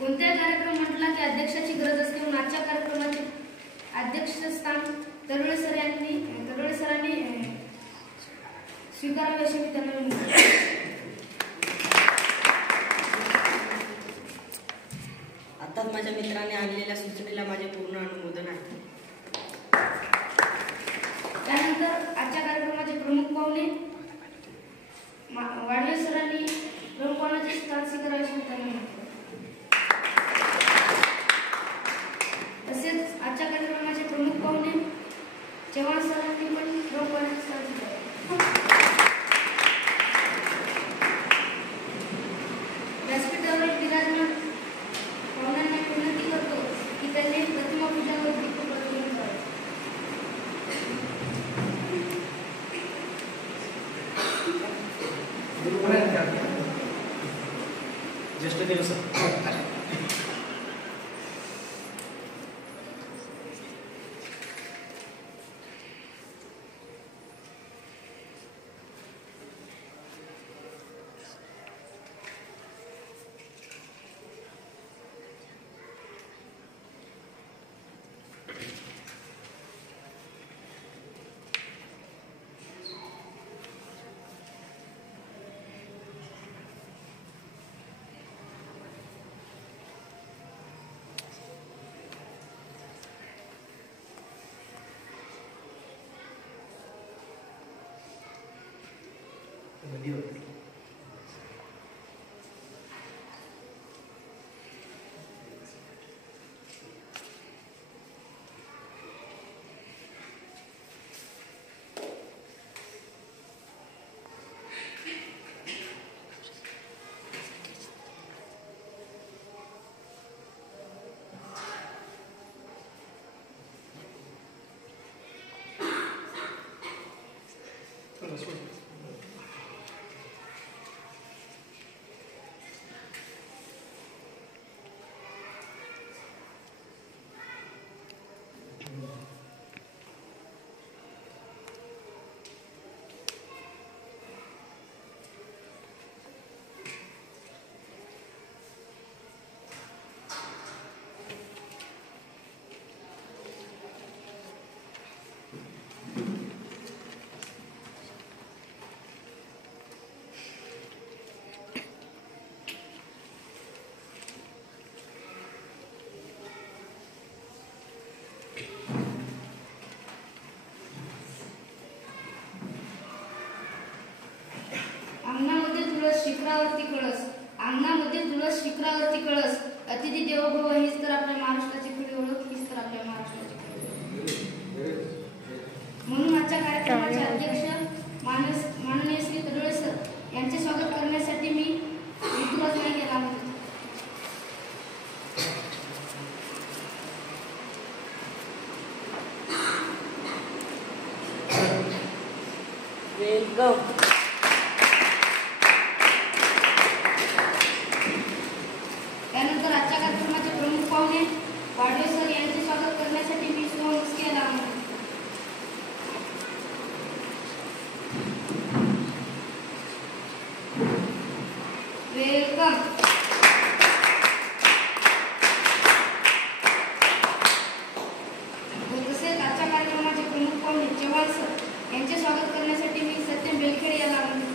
कोणत्या कार्यक्रम म्हटला की अध्यक्षाची गरज असते, म्हणून आजच्या कार्यक्रमाचे अध्यक्षस्थान तळवळे सरांनी स्वीकारावे असे मी त्यांना विनंती. आताच माझ्या मित्राने आणलेल्या सूचनेला माझे पूर्ण अनुमोदन आहे. त्यानंतर आजच्या कार्यक्रमाचे प्रमुख पाहुणे वाडवे सरांनी प्रमुख पाहुण्याचे स्थान स्वीकारावे असे त्यांना विनंती. तसेच आजच्या कार्यक्रमाचे प्रमुख पाहुणे चव्हाण सरांनी पण प्रमुख पाहुण्याचे स्थान स्वीकारावे. व्यासपीठावर विराजमान पाहुण्यांना विनंती करतो की त्यांनी प्रतिमा पूजावर दीप प्रज्वलन करावे. ज्येष्ठ दिवस अंगणामध्ये तुळस शिखरावरती कळस, अतिथी देवो भव हीच तर आपल्या महाराष्ट्राची खरी ओळख, हीच तर आपल्या महाराष्ट्राची खरी ओळख. म्हणून आजच्या कार्यक्रमाचे अध्यक्ष माननीय श्री तळवळे सर यांचे स्वागत करण्यासाठी मी ऋतुराज नाईक याला आमंत्रित. वेलकम. त्यानंतर आजच्या कार्यक्रमाचे प्रमुख पाहुणे वाडवे सर यांचे स्वागत करण्यासाठी मी सोहम मुस्के याला आमंत्रित. वेलकम. तसेच आजच्या कार्यक्रमाचे प्रमुख पाहुणे चव्हाण सर यांचे स्वागत करण्यासाठी मी सत्यम बेलखेडे याला आमंत्रित.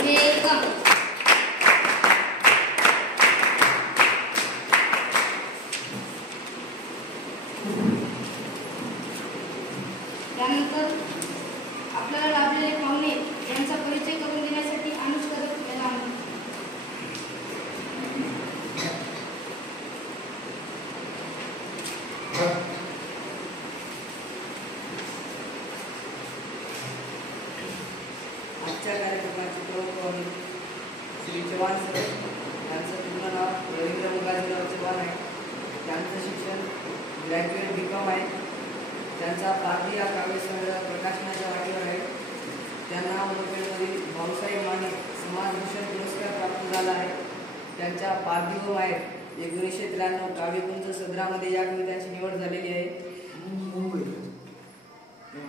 वेलकम. त्यानंतर आपल्याला लाभलेले पाहुणे यांचा परिचय करून देण्यासाठी अनुष्का दत्त याला आमंत्रित. आजच्या कार्यक्रमाचे प्रमुख पाहुणे श्री चव्हाण सर यांचं पूर्ण नाव रवींद्र मुगाजीराव चव्हाण आहे. त्यांचं शिक्षण ग्रॅज्युएट B.Com आहे. त्यांचा पारधी या काव्यसंग्रह प्रकाशनाच्या वाटेवर आहे. त्यांना मुंबईमधील भाऊसाहेब माने समाजभूषण पुरस्कार प्राप्त झाला आहे. त्यांच्या पारधी व माहेर 1993 काव्यकुंज सदरामध्ये या कवितांची निवड झालेली आहे.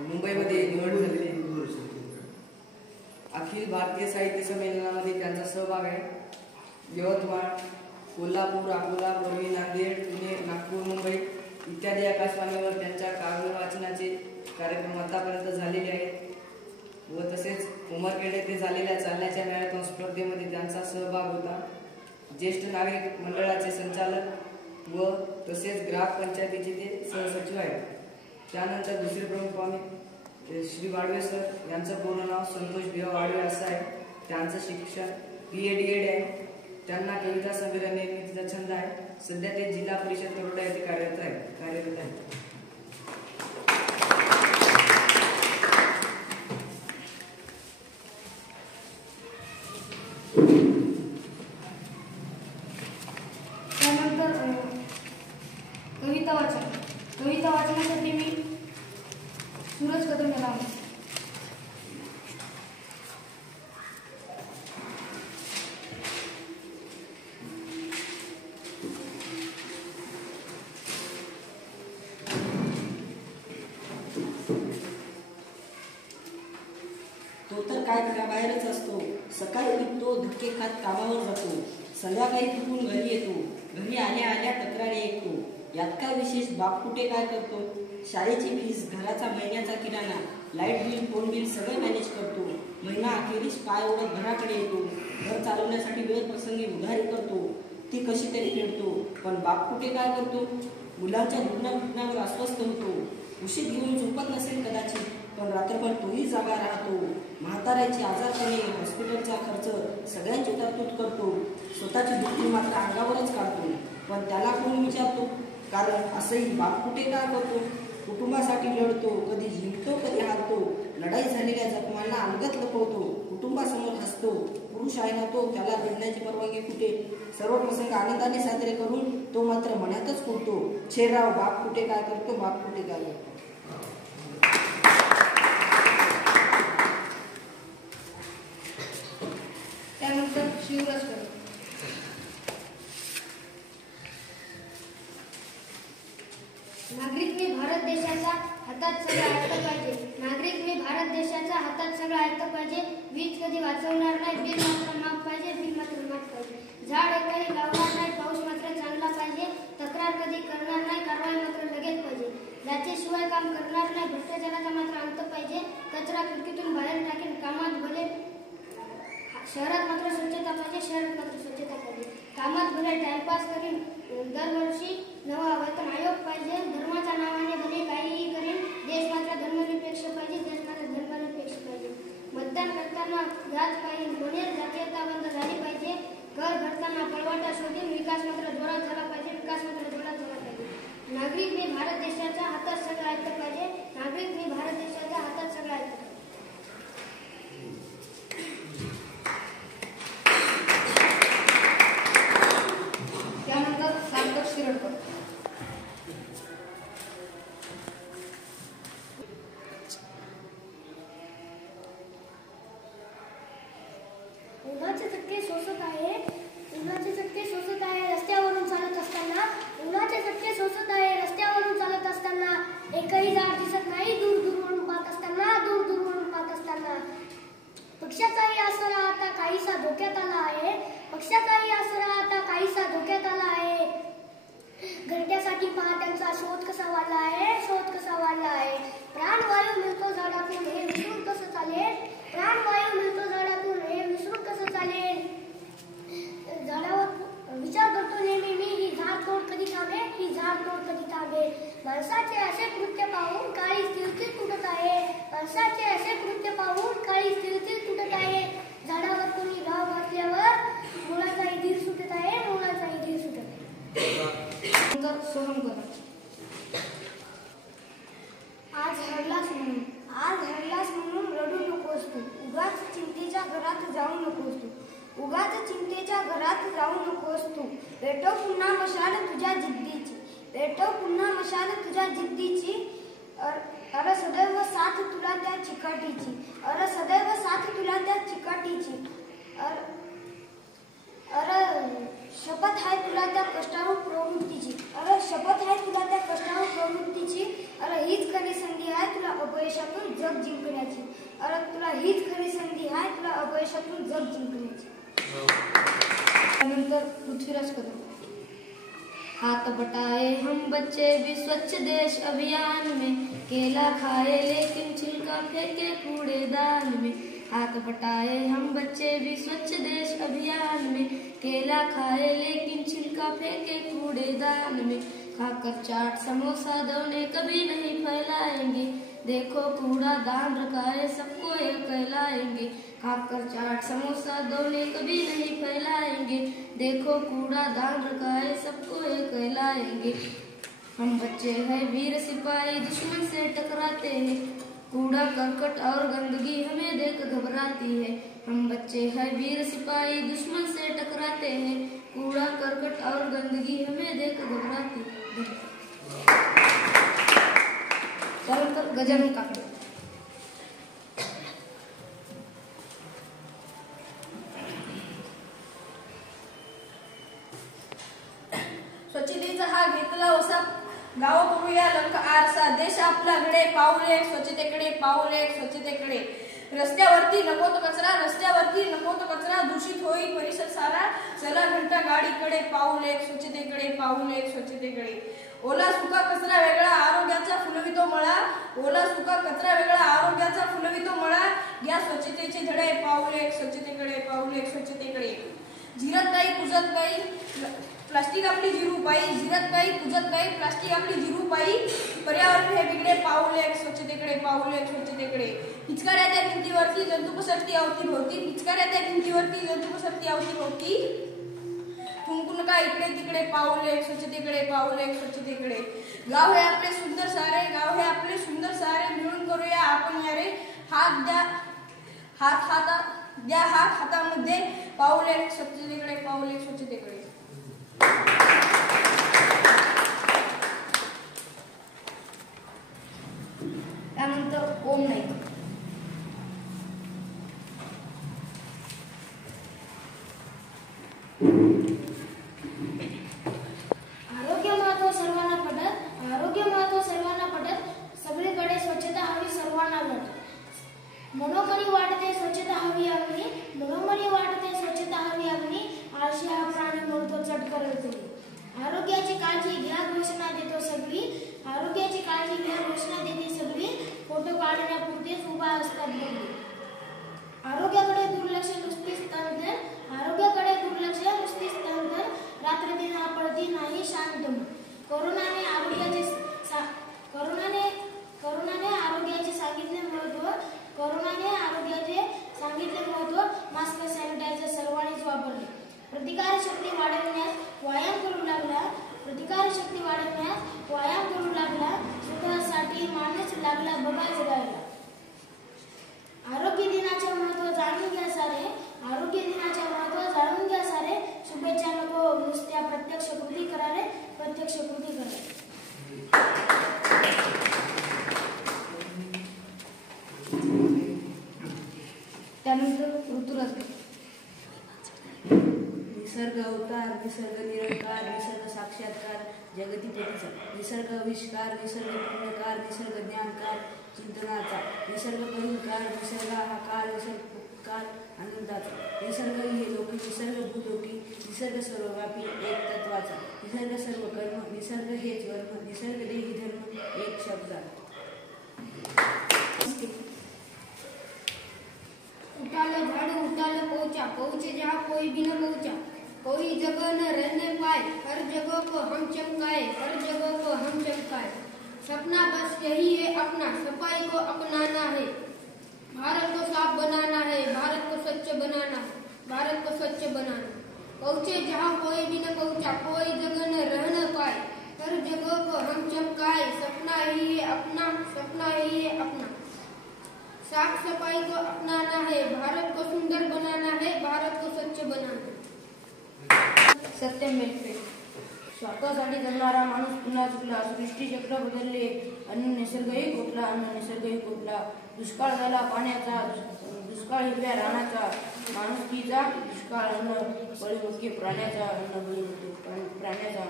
मुंबईमध्ये निवड झालेली आहे. अखिल भारतीय साहित्य संमेलनामध्ये त्यांचा सहभाग आहे. यवतमाळ, कोल्हापूर, अकोला, परभणी, नांदेड, पुणे, नागपूर, मुंबई इत्यादी आकाशवाणीवर त्यांच्या काव्य वाचनाचे कार्यक्रम आतापर्यंत झालेले आहेत व तसेच उमरखेड येथे झालेल्या चालण्याच्या मॅरेथॉन स्पर्धेमध्ये त्यांचा सहभाग होता. ज्येष्ठ नागरिक मंडळाचे संचालक व तसेच ग्रामपंचायतीचे ते सहसचिव आहेत. त्यानंतर दुसरे प्रमुख पाहुणे श्री वाडवे सर यांचं पूर्ण नाव संतोष देव वाडवे असं आहे. त्यांचं शिक्षण BA-DED आहे. त्यांना कविता संग्रह निर्मितीचा छंद आहे. सध्या ते जिल्हा परिषद तरोडा येथे कार्यरत आहेत. त्यानंतर कविता वाचनासाठी मी सूरज कदम याला तो तर काय घराबाहेरच असतो. सकाळी निघतो, धक्के खात कामावर जातो, संध्याकाळी थकून घरी येतो. घरी आल्या आल्या तक्रारी ऐकतो. यात काय विशेष? बाप कुठे काय करतो? शाळेची फीस, घराचा महिन्याचा किराणा, लाईट बिल, फोन बिल सगळं मॅनेज करतो. महिना अखेरीस पाय ओढत घराकडे येतो. घर चालवण्यासाठी वेळ प्रसंगी उधारी करतो, ती कशी तरी फेडतो. पण बाप कुठे काय करतो? मुलांच्या दुखण्यावर अस्वस्थ होतो. उशीर घेऊन झोपत नसेल कदाचित, पण रात्रभर तोही जागा राहतो. म्हाताऱ्याची आजारपणे, हॉस्पिटलचा खर्च सगळ्यांची तरतूद करतो. स्वतःची दुःखी मात्र अंगावरच काढतो. पण त्याला कोण विचारतो? कारण असंही बाप कुठे काय करतो? कुटुंबासाठी लढतो, कधी जिंकतो कधी हारतो. लढाई झालेल्या जखमांना अलगत लपवतो, कुटुंबासमोर हसतो. पुरुष आहे ना तो, त्याला भेटण्याची परवानगी कुठे? सर्व प्रसंग आनंदाने साजरे करून तो मात्र मनातच कुठतो. छेराव, बाप कुठे काय करतो? बाप कुठे काय करतो? त्यानंतर शिवराज कदम. नागरिकने भारत देशाच्या हातात सगळं ऐकलं पाहिजे. नागरिकने भारत देशाच्या हातात सगळं ऐकलं पाहिजे. वीज कधी वाचवणार नाही, बिल मात्र माफ पाहिजे, बिल मात्र माफ पाहिजे. झाड एकही लावणार नाही, पाऊस मात्र चांगला पाहिजे. तक्रार कधी करणार नाही, कारवाई मात्र लगेच पाहिजे. त्याच्याशिवाय काम करणार नाही, भ्रष्टाचाराचा मात्र अंत पाहिजे. कचरा खिडकीतून बाहेर टाकेल, कामात भले शहरात मात्र स्वच्छता पाहिजे, शहरात मात्र स्वच्छता पाहिजे. कामात भले टाइमपास करीन, दरवर्षी नवा वेतन आयोग पाहिजे. धर्माच्या नावाने भले काहीही करेन, देश मात्र धर्मनिरपेक्ष पाहिजे, देश मात्र धर्मनिरपेक्ष पाहिजे. मतदान करताना जात पाहिजे, गुन्हेर जातीयता बंद झाली पाहिजे. घर भरताना पळवाटा शोधीन, विकास मात्र जोरात झाला पाहिजे, विकास मात्र जोरात झाला पाहिजे. नागरिकने भारत देशाच्या हातात सगळं ऐकलं पाहिजे. नागरिकने भारत देशाच्या हातात सगळं ऐकलं पाहिजे. त्यानंतर सार्थक शिरडकर. उन्हाचे चटके सोसत आहे, उन्हाचे चटके सोसत आहे रस्त्यावरून चालत असताना. उन्हाचे चटके सोसत आहे रस्त्यावरून चालत असताना. एकही झाड दिसत नाही, दूर दूरवरून पाहत असताना, दूर दूरवरून पाहत असताना. पक्षाचाही आसरा आता काहीसा धोक्यात आला आहे, पक्षाचाही आसरा आता काहीसा धोक्यात आला आहे. घरट्यासाठी पहाट्यांचा शोध कसा वाढला आहे, शोध कसा वाढला आहे. प्राणवायू मिळतो झाडातून, हे विसरून कसं चालेल? प्राणवायू मिळतो झाडातून, हे विसरून कसं चालेल? झाडावर विचार करतो नेहमी मी, ही झाड तोड कधी थांबेल, ही झाड तोड कधी थांबेल. माणसाचे असे कृत्य पाहून काळी स्थिरतील तुटत आहे, माणसाचे असे कृत्य पाहून काळी स्थिरतील तुटत आहे. झाडावर कोणी घाव घातल्यावर मुळाचाही धीर सुटत आहे, मुळाचाही धीर सुटत आहे. सोहम कदम. आज हरलास म्हणून, आज हरलास म्हणून रडू नकोस तू. उगाच चिंतेच्या घरात जाऊ नकोस तू, उगाच चिंतेच्या घरात जाऊ नकोस तू. पेटव पुन्हा मशाल तुझ्या जिद्दीची, पेटव पुन्हा मशाल तुझ्या जिद्दीची. अरे सदैव साथ तुला त्या चिकाटीची, अरे सदैव साथ तुला त्या चिकाटीची. अरे शपथ आहे तुला त्या कष्टारूप प्रवृत्तीची, अरे शपथ आहे तुला त्या कष्टारूप प्रवृत्तीची. अरे हीच खरी संधी आहे तुला अपयशातून जग जिंकण्याची, अरे तुला हीच खरी संधी आहे तुला कशातून जग जिंकण्याची. त्यानंतर पृथ्वीराज कदम. हाथ बटाए हम बच्चे भी स्वच्छ देश अभियान में, केला खाए लेकिन छिलका फेंके कूड़ेदान में. हाथ बटाए हम बच्चे भी स्वच्छ देश अभियान में, केला खाए लेकिन छिलका फेंके कूड़ेदान में. खाकर चाट समोसा दौड़े कभी नहीं फैलाएंगे, देखो कूड़ा दान रखा है सबको ये कहलाएंगे. खाकर चाट समोसा दौड़े कभी नहीं फैलाएंगे, देखो कूड़ा दान रखा है सबको ये कहलाएंगे. हम बच्चे हैं वीर सिपाही दुश्मन से टकराते हैं, कूड़ा करकट और गंदगी हमें देख घबराती है. हम बच्चे हैं वीर सिपाही दुश्मन से टकराते हैं, कूड़ा करकट और गंदगी हमें देख घबराती है. त्यानंतर गजानन काकडे. स्वच्छतेचा हा घेतला वसा, गाव करूया लंक आरसा, देश आपला घडे पाऊले स्वच्छतेकडे, पाऊले स्वच्छतेकडे. रस्त्यावरती नको तो कचरा, रस्त्यावरती नको तो कचरा, दूषित होईल परिसर सारा, चला घंटा गाडीकडे, पाऊले स्वच्छतेकडे, पाऊले स्वच्छतेकडे. ओला सुका कचरा वेगळा आरोग्याचा फुलवितो मळा, ओला सुका कचरा वेगळा आरोग्याचा फुलवितो मळा, घ्या स्वच्छतेचे धडे, पाऊले स्वच्छतेकडे, पाऊले स्वच्छतेकडे. झिरत काही पुजत काही प्लास्टिक आपली जिरूपाई, झिरत काही पुजत काही प्लास्टिक आपली जिरूपाई, पर्यावरण हे बिगडे, पाऊले स्वच्छतेकडे, पाऊले स्वच्छतेकडे. पिचकाऱ्या त्या भिंतीवरती जंतू पसरती अवतीभोवती, पिचकाऱ्या त्या भिंतीवरती जंतू पसरती अवतीभोवती, थुंकू नका इकडे तिकडे, पाऊले स्वच्छतेकडे, पाऊले स्वच्छतेकडे. गाव हे आपले सुंदर सारे, गाव हे आपले सुंदर सारे, मिळून करूया आपण यारे, हात द्या द्या हात हातामध्ये, पाऊले स्वच्छतेकडे, पाऊले स्वच्छतेकडे. त्यानंतर ओम नाईक. आरोग्य महत्व सर्वांना पटत, आरोग्य महत्व सर्वांना पटत, सगळीकडे स्वच्छता हवी सर्वांना वाटत. मनोमनी वाटते स्वच्छता हवी अग्नी, मनोमनी वाटते स्वच्छता हवी अग्नी, आळशी हा प्राणी मरतो चट करत. आरोग्याची काळजी घ्या घोषणा देतो सगळी, आरोग्याची काळजी घ्या घोषणा देते सगळी, फोटो काढण्यापुरतेच उभा असतात बघी. आरोग्याकडे दुर्लक्ष नुसतीच तंत्र, आरोग्याकडे दुर्लक्ष नुसतीच तंत्र, रात्र दिन पडती नाही शांत. कोरोनाने आरोग्याचे सांगितले महत्व, कोरोनाने आरोग्याचे सांगितले महत्व, मास्क सॅनिटायझर सर्वांनीच वापरले. प्रतिकारशक्ती वाढवण्यास व्यायाम करू लागला, प्रतिकारशक्ती वाढवण्यास व्यायाम करू लागला, स्वतःसाठी माणूस लागला बघा जगायला. आरोग्य दिनाचे महत्व जाणून घ्या सारे, आरोग्य दिनाचे महत्व जाणून घ्या सारे, शुभेच्छा नको नुसत्या प्रत्यक्ष कृती करा रे, प्रत्यक्ष कृती करा. त्यानंतर ऋतुराज. निसर्ग अवतार, निसर्ग निरंकार, निसर्ग साक्षात्कार, जगती तेचा, निसर्ग आविष्कार, निसर्ग पूर्णकार, निसर्ग ज्ञानकार चिंतनाचा, निसर्ग करुणकार, निसर्ग हाकार, निसर्ग काल आनंदाचा, निसर्ग हे लोकी, निसर्ग भूलोकी, निसर्ग सर्वव्यापी एक तत्वाचा, निसर्ग सर्व कर्म, निसर्ग हेच वर्म, निसर्ग देही धर्म एक शब्दाचा. उठालो झाड़ू उठालो पहुंचा, पहुंचे जहाँ कोई भी न पहुंचा, कोई जगह न रहने पाए, हर जगह को हम चमकाए, हर जगह को हम चमकाए. सपना बस यही है अपना, सफाई को अपनाना है, भारत को साफ बनाना है, भारत को स्वच्छ बनाना है, भारत को स्वच्छ बनाना. पहुंचे जहाँ कोई भी न पहुंचा, कोई जगह न रह न पाए, हर जगह को हम चमकाए, सपना ही है अपना, सपना ही है अपना. साफ सफाई को अपनाना है, भारत को सुंदर बनाना है, भारत को स्वच्छ बनाना है. सत्यम मेलपेट. स्वार्थासाठी जगणारा माणूस पुन्हा चुकला, सृष्टी चक्र बदलले, अन्न निसर्गही कोटला, अन्न निसर्गही कोटला. दुष्काळ झाला पाण्याचा, दुष्काळ हिरव्या रानाचा, माणुसकीचा दुष्काळ, अन्न बळीमुखे प्राण्याचा, अन्न बळीमुखे प्राण्याचा.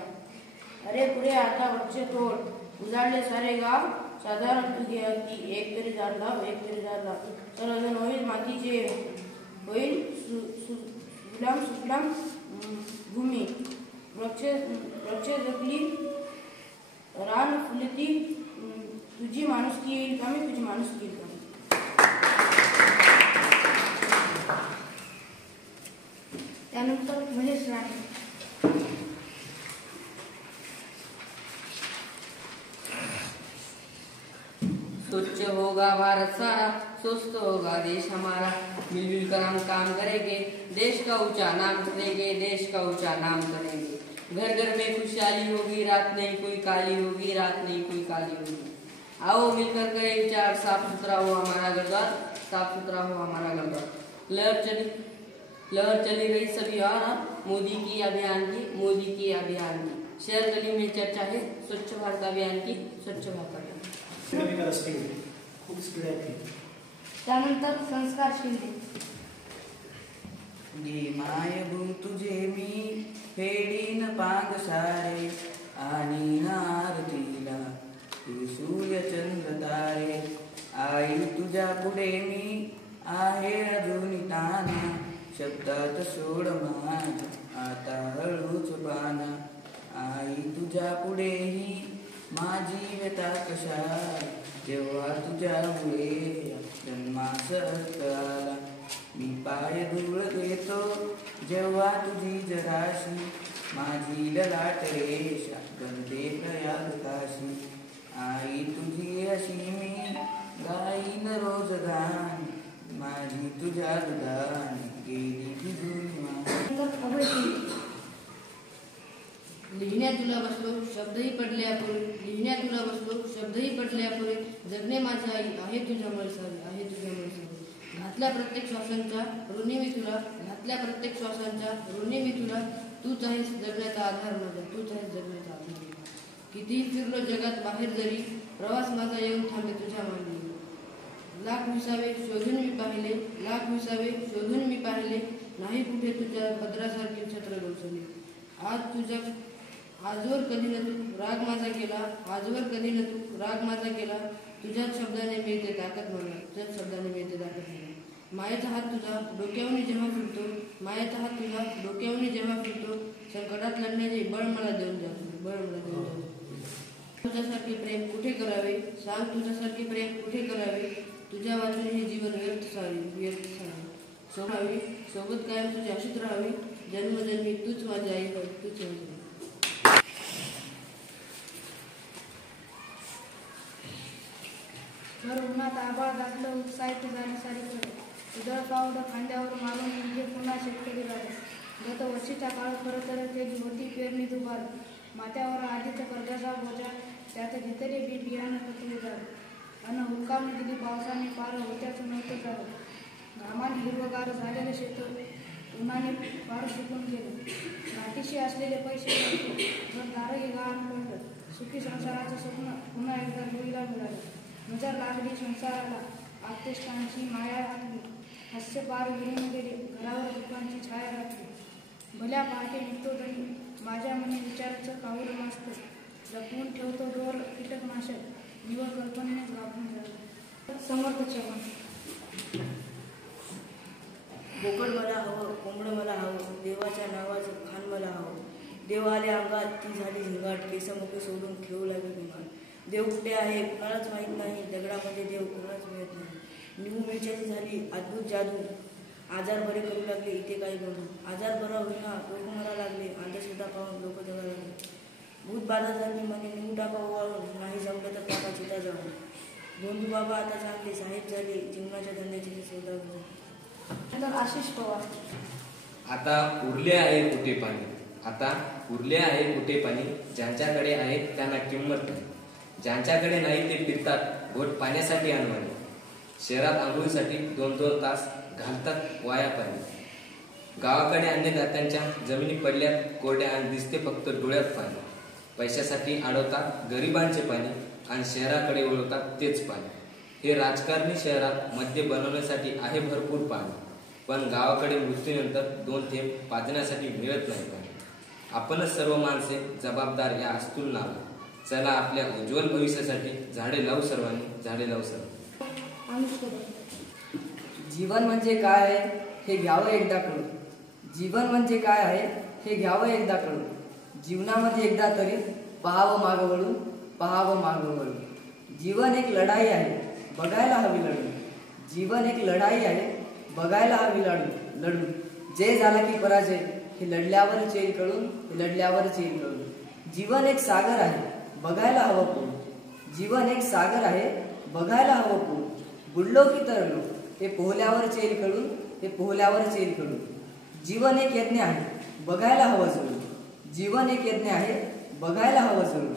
अरे पुढे आता वृक्ष तोड, उजाडले सारे गाव, साधारण तू घे अगदी, एक तरी झाड लाव, एक तरी झाड लाव. चल अजून होईल मातीचे होईल सुजलाम सुफलाम भूमी, वृक्ष जगली रान फुलती, तुझी माणुसकी येईल कामी, तुझी माणुसकी येईल कामी. त्यानंतर महेश राणे. स्वच्छ होगा भारत सारा, स्वस्थ होगा देश हमारा, मिलजुल कर हम काम करेंगे, देश का ऊंचा नाम करेंगे, देश का ऊंचा नाम करेंगे. घर घर में खुशहाली होगी, रात नहीं कोई काली होगी, रात नहीं कोई काली होगी. आओ मिलकर करें विचार, साफ सुथरा हो हमारा घर द्वार, साफ सुथरा हो हमारा घर द्वार. लहर चली गई सभी और मोदी की अभियान की, मोदी की अभियान की. शहर गली में चर्चा है स्वच्छ भारत अभियान की, स्वच्छ भारत अभियान. रस्ते खूप स्पीड आहे. त्यानंतर संस्कार शिंदे. गे माय गुण तुझे मी फेडीन पांग सारे, आणि आरतीला सूर्य चंद्र तारे. आई तुझ्या पुढे मी आहे अजून ताना, शब्दात सोड माझ आता हळूच पाना. आई तुझ्या पुढेही माझी व्यथा कशा, जेव्हा तुझ्यामुळे जन्मास अर्थ आला. मी पाय धूळ देतो जेव्हा तुझी जराशी, माझी ललाट रेषा गंधे प्रयाग काशी. आई तुझी अशी मी गाईन रोज गाण, माझी तुझ्या दुधाने गेली भिजून मान. त्यानंतर अभय शिंदे. लिहिण्या तुला बसलो शब्दही पडले अपुरे, लिहिण्या तुला बसलो शब्दही पडले अपुरे. जगणे माझी आई आहे तुझ्यामुळे सारी, आहे तुझ्यामुळे सारी. घातल्या प्रत्येक श्वासांच्या ऋणी मी तुला, घातल्या प्रत्येक श्वासांच्या ऋणी मी तुला. तूच आहेस जगण्याचा आधार माझा, तूच आहेस जगण्याचा आधार. कितीही फिरलो जगात बाहेर जरी, प्रवास माझा येऊन थांबे तुझ्या मांडी. लाख विसावे शोधून मी पाहिले, लाख विसावे शोधून मी पाहिले. नाही कुठे तुझ्या भद्रासारखी छत्र गवसली. आजवर कधी न तू राग माझा केला, आजवर कधी न तू राग माझा केला. तुझ्याच शब्दाने मिळते ताकद मला, तुझ्याच शब्दाने मिळते ताकद मला. मायेचा हात तुझा डोक्यावनी जेव्हा फिरतो, मायेचा हात तुझा डोक्यावनी जेव्हा फिरतो. संकटात लढण्याचे बळ मला देऊन जातो, बळ मला देऊन जातो. तुझ्यासारखे प्रेम कुठे करावे, सांग तुझ्यासारखे प्रेम कुठे करावे. तुझ्या वाचून हे जीवन व्यर्थ सावे, व्यर्थ सावे. सोडावे सोबत कायम तुझे अशीच राहावे. जन्मजन्मी तूच माझी आई हो, तूच माझी. भर उन्हात आभाळ घातलं उत्साहित झाली सारीकडे. उदळ पावडं खांद्यावर मारून म्हणजे पुन्हा शेतकरी राहिले. गत वर्षीच्या काळ खरं तर केली होती पेरणी दुबार. माथ्यावर आधीच कर्जाचा बोजा, त्यात घेतले बी बियाणं उजाड. अन हुकामी दिली पावसाने पार होत्याच नव्हतं झालं. घामाने हिरवगार झालेलं शेत उन्हाने फार सुकून गेलं. नाटीशी असलेले पैसे दारही गहाण पडलं. सुखी संसाराचं स्वप्न पुन्हा एकदा डोईला मिळालं. नजर लागली संसाराला, आत्तेष्टांची माया घातली. हास्य पार विरून गेले, घरावर दुःखांची छाया घातली. भल्या पहाटे निघतो तरी माझ्या मने विचाराचं काऊर मस्त. जपून ठेवतो डोर कीटकनाशक, निवड कल्पनेनेच गापून झालं. समर्थ चव्हाण. बोकड मला हवं, कोंबडं मला हवं, देवाच्या नावाचं खान मला हवं. देव आले अंगात ती झाली झिंगाट, केसमुखे सोडून खेळू लागले विमान. देव कुठे आहे कुणालाच माहीत नाही, दगडामध्ये देव कुणालाच मिळत नाही. निमू मिरच्याची झाली अद्भुत जादू, आजार बरे करू लागले इथे काही बघू. आजार बरा होईना लोक मरा लागले, अंधश्रद्धा पाहून लोक जगा लागले. भूत बाधा झाली म्हणे निमू टाका ओवाळून, नाही जमलं तर टाका चिता जाऊन. धोंडू बाबा आता चांगले साहेब झाले, जीवनाच्या धंद्याची सौदा. आशिष पवार. आता उरले आहे कुठे पाणी, आता उरले आहे कुठे पाणी. ज्यांच्याकडे आहे त्यांना किंमत नाही, ज्यांच्याकडे नाही ते फिरतात घोट पाण्यासाठी अनवाणी. शहरात आंघोळीसाठी 2-2 तास घालतात वाया पाणी. गावाकडे अन्नदात्यांच्या जमिनी पडल्यात कोरड्या आणि दिसते फक्त डोळ्यात पाणी. पैशासाठी अडवतात गरिबांचे पाणी आणि शहराकडे वळवतात तेच पाणी. हे राजकारणी शहरात मद्य बनवण्यासाठी आहे भरपूर पाणी, पण गावाकडे मृत्यूनंतर 2 थेंब पाजण्यासाठी मिळत नाही पाणी. आपणच सर्व माणसे जबाबदार या अस्तुलनाला. चला आपल्या उज्ज्वल भविष्यासाठी झाडे लावू सर्वांनी, झाडे लावू सर्वांनी. जीवन म्हणजे काय हे घ्यावं एकदा कळून. जीवन म्हणजे काय आहे हे घ्यावं एकदा कळून. जीवनामध्ये एकदा तरी पाहावं मागं वळून, पाहावं मागं वळून. जीवन एक लढाई आहे बघायला हवी लढून. जीवन एक लढाई आहे बघायला हवी लढून. जय झाला की पराजय हे लढल्यावरच येईल कळून, हे लढल्यावरच येईल कळून. जीवन एक सागर आहे बघायला हवं पूर्ण. जीवन एक सागर आहे बघायला हवं पूर्ण. बुडलो की तरलो हे पोहल्यावरच येईल कळून, हे पोहल्यावरच येईल कळून. जीवन एक यज्ञ आहे बघायला हवं जळून. जीवन एक यज्ञ आहे बघायला हवं जळून.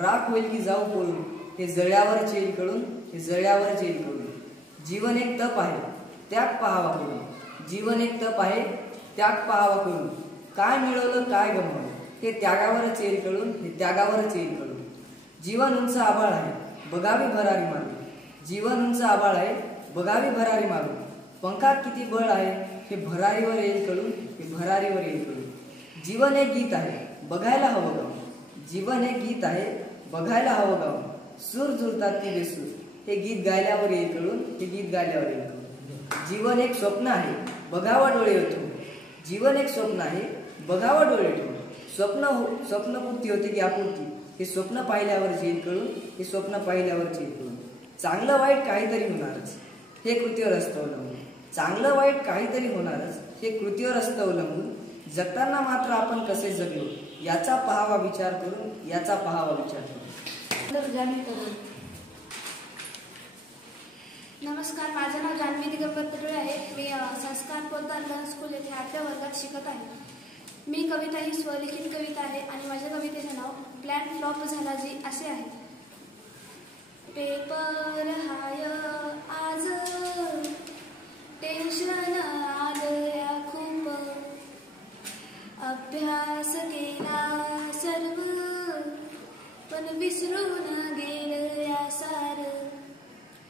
राख होईल की जाऊ पळून हे जळल्यावरच येईल कळून, हे जळल्यावरच येईल कळून. जीवन एक तप आहे त्याग पहावा करून. जीवन एक तप आहे त्याग पहावा करून. काय मिळवलं काय गमावलं हे त्यागावरच येईल कळून, हे त्यागावरच येईल कळून. जीवन उंच आभाळ आहे बघावी भरारी मारून. जीवन उंच आभाळ आहे बघावी भरारी मारून. पंखात किती बळ आहे हे भरारीवर येईल कळून, हे भरारीवर येईल कळून. जीवन एक गीत आहे बघायला हवं गाव. जीवन एक गीत आहे बघायला हवं गाव. सूर जुळतात ते बेसूर हे गीत गायल्यावर येईल कळून, हे गीत गायल्यावर येईल कळून. जीवन एक स्वप्न आहे बघावा डोळे ठेवून. जीवन एक स्वप्न आहे बघावा डोळे ठेवून. स्वप्नपूर्ती होते की आपुलकी हे स्वप्न पाहिल्यावर येईल कळून, हे स्वप्न पाहिल्यावर येईल कळून. चांगलं वाईट काहीतरी होणारच हे कृतीवर असतं अवलंबून. चांगलं वाईट काहीतरी होणारच हे कृतीवर असतं अवलंबून. जगताना मात्र आपण कसे जगलो याचा पहावा विचार करून, याचा पहावा विचार करून. नमस्कार, माझं नाव जान्हवी दिगंबर पटोळे आहे. मी संस्कार पोद्दार लर्न स्कूल येथे 8व्या वर्गात शिकत आहे. मी कविता ही स्वलिखित कविता आहे आणि माझ्या कवितेचे नाव प्लॅन फ्लॉप झाला जी असे आहे. पेपर हाय आज टेन्शन आलया खूप. अभ्यास केला सर्व पण विसरून गेलया सार.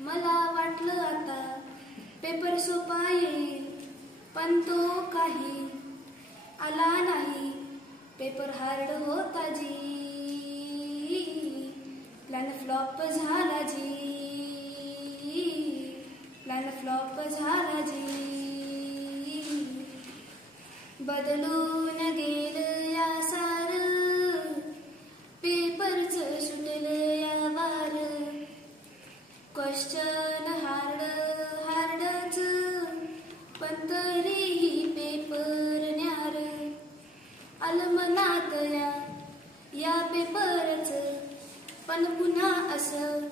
मला वाटलं आता पेपर सोपा येईल पण तो काही आला नाही. पेपर हार्ड होता जी प्लॅन फ्लॉप झाला जी. प्लॅन फ्लॉप झाला जी. बदलून गेलं या सार. पेपरचं सुटलं या वार. क्वेश्चन हार्डच पण तरीही पेपर न्यार. अलमनात या पेपरच पण पुन्हा असं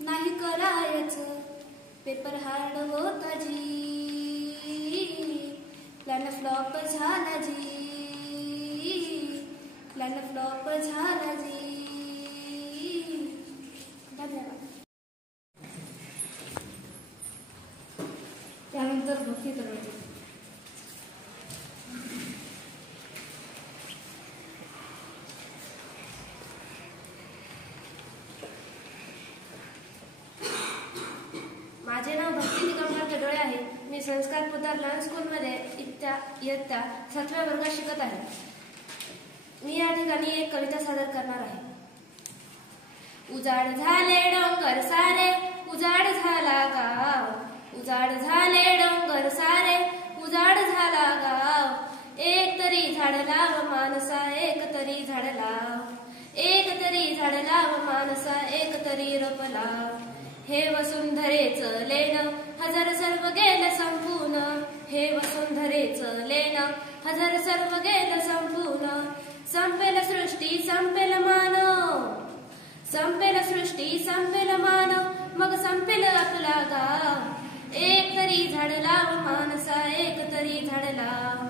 नाही करायचं. पेपर हार्ड होता जी प्लॅन फ्लॉप झाला जी. प्लॅन फ्लॉप झाला जी. धन्यवाद. त्यानंतर भक्ती करायची. माझे नाव भक्ती दिगंबर पटोळे आहे. मी संस्कार पोद्दार लर्न स्कूलमध्ये इयत्ता 7व्या वर्गात शिकत आहे. मी या ठिकाणी एक कविता सादर करणार आहे. उजाड झाले डोंगर सारे उजाड झाला गाव. उजाड झाले डोंगर सारे उजाड झाला गाव. एक तरी झाड लाव मानसा एक तरी झाड लाव. एक तरी झाड लाव मानसा एक तरी रोप लाव. हे वसुंधरेचं लेणं हजार सर्व गेलं संपून. हे वसुंधरेचं लेणं हजार सर्व गेलं संपून. संपेल सृष्टी संपेल मानव. संपेल सृष्टी संपेल मानव मग संपेल आपला गाव. एक तरी झाड लाव मानसा एक तरी झाड लाव.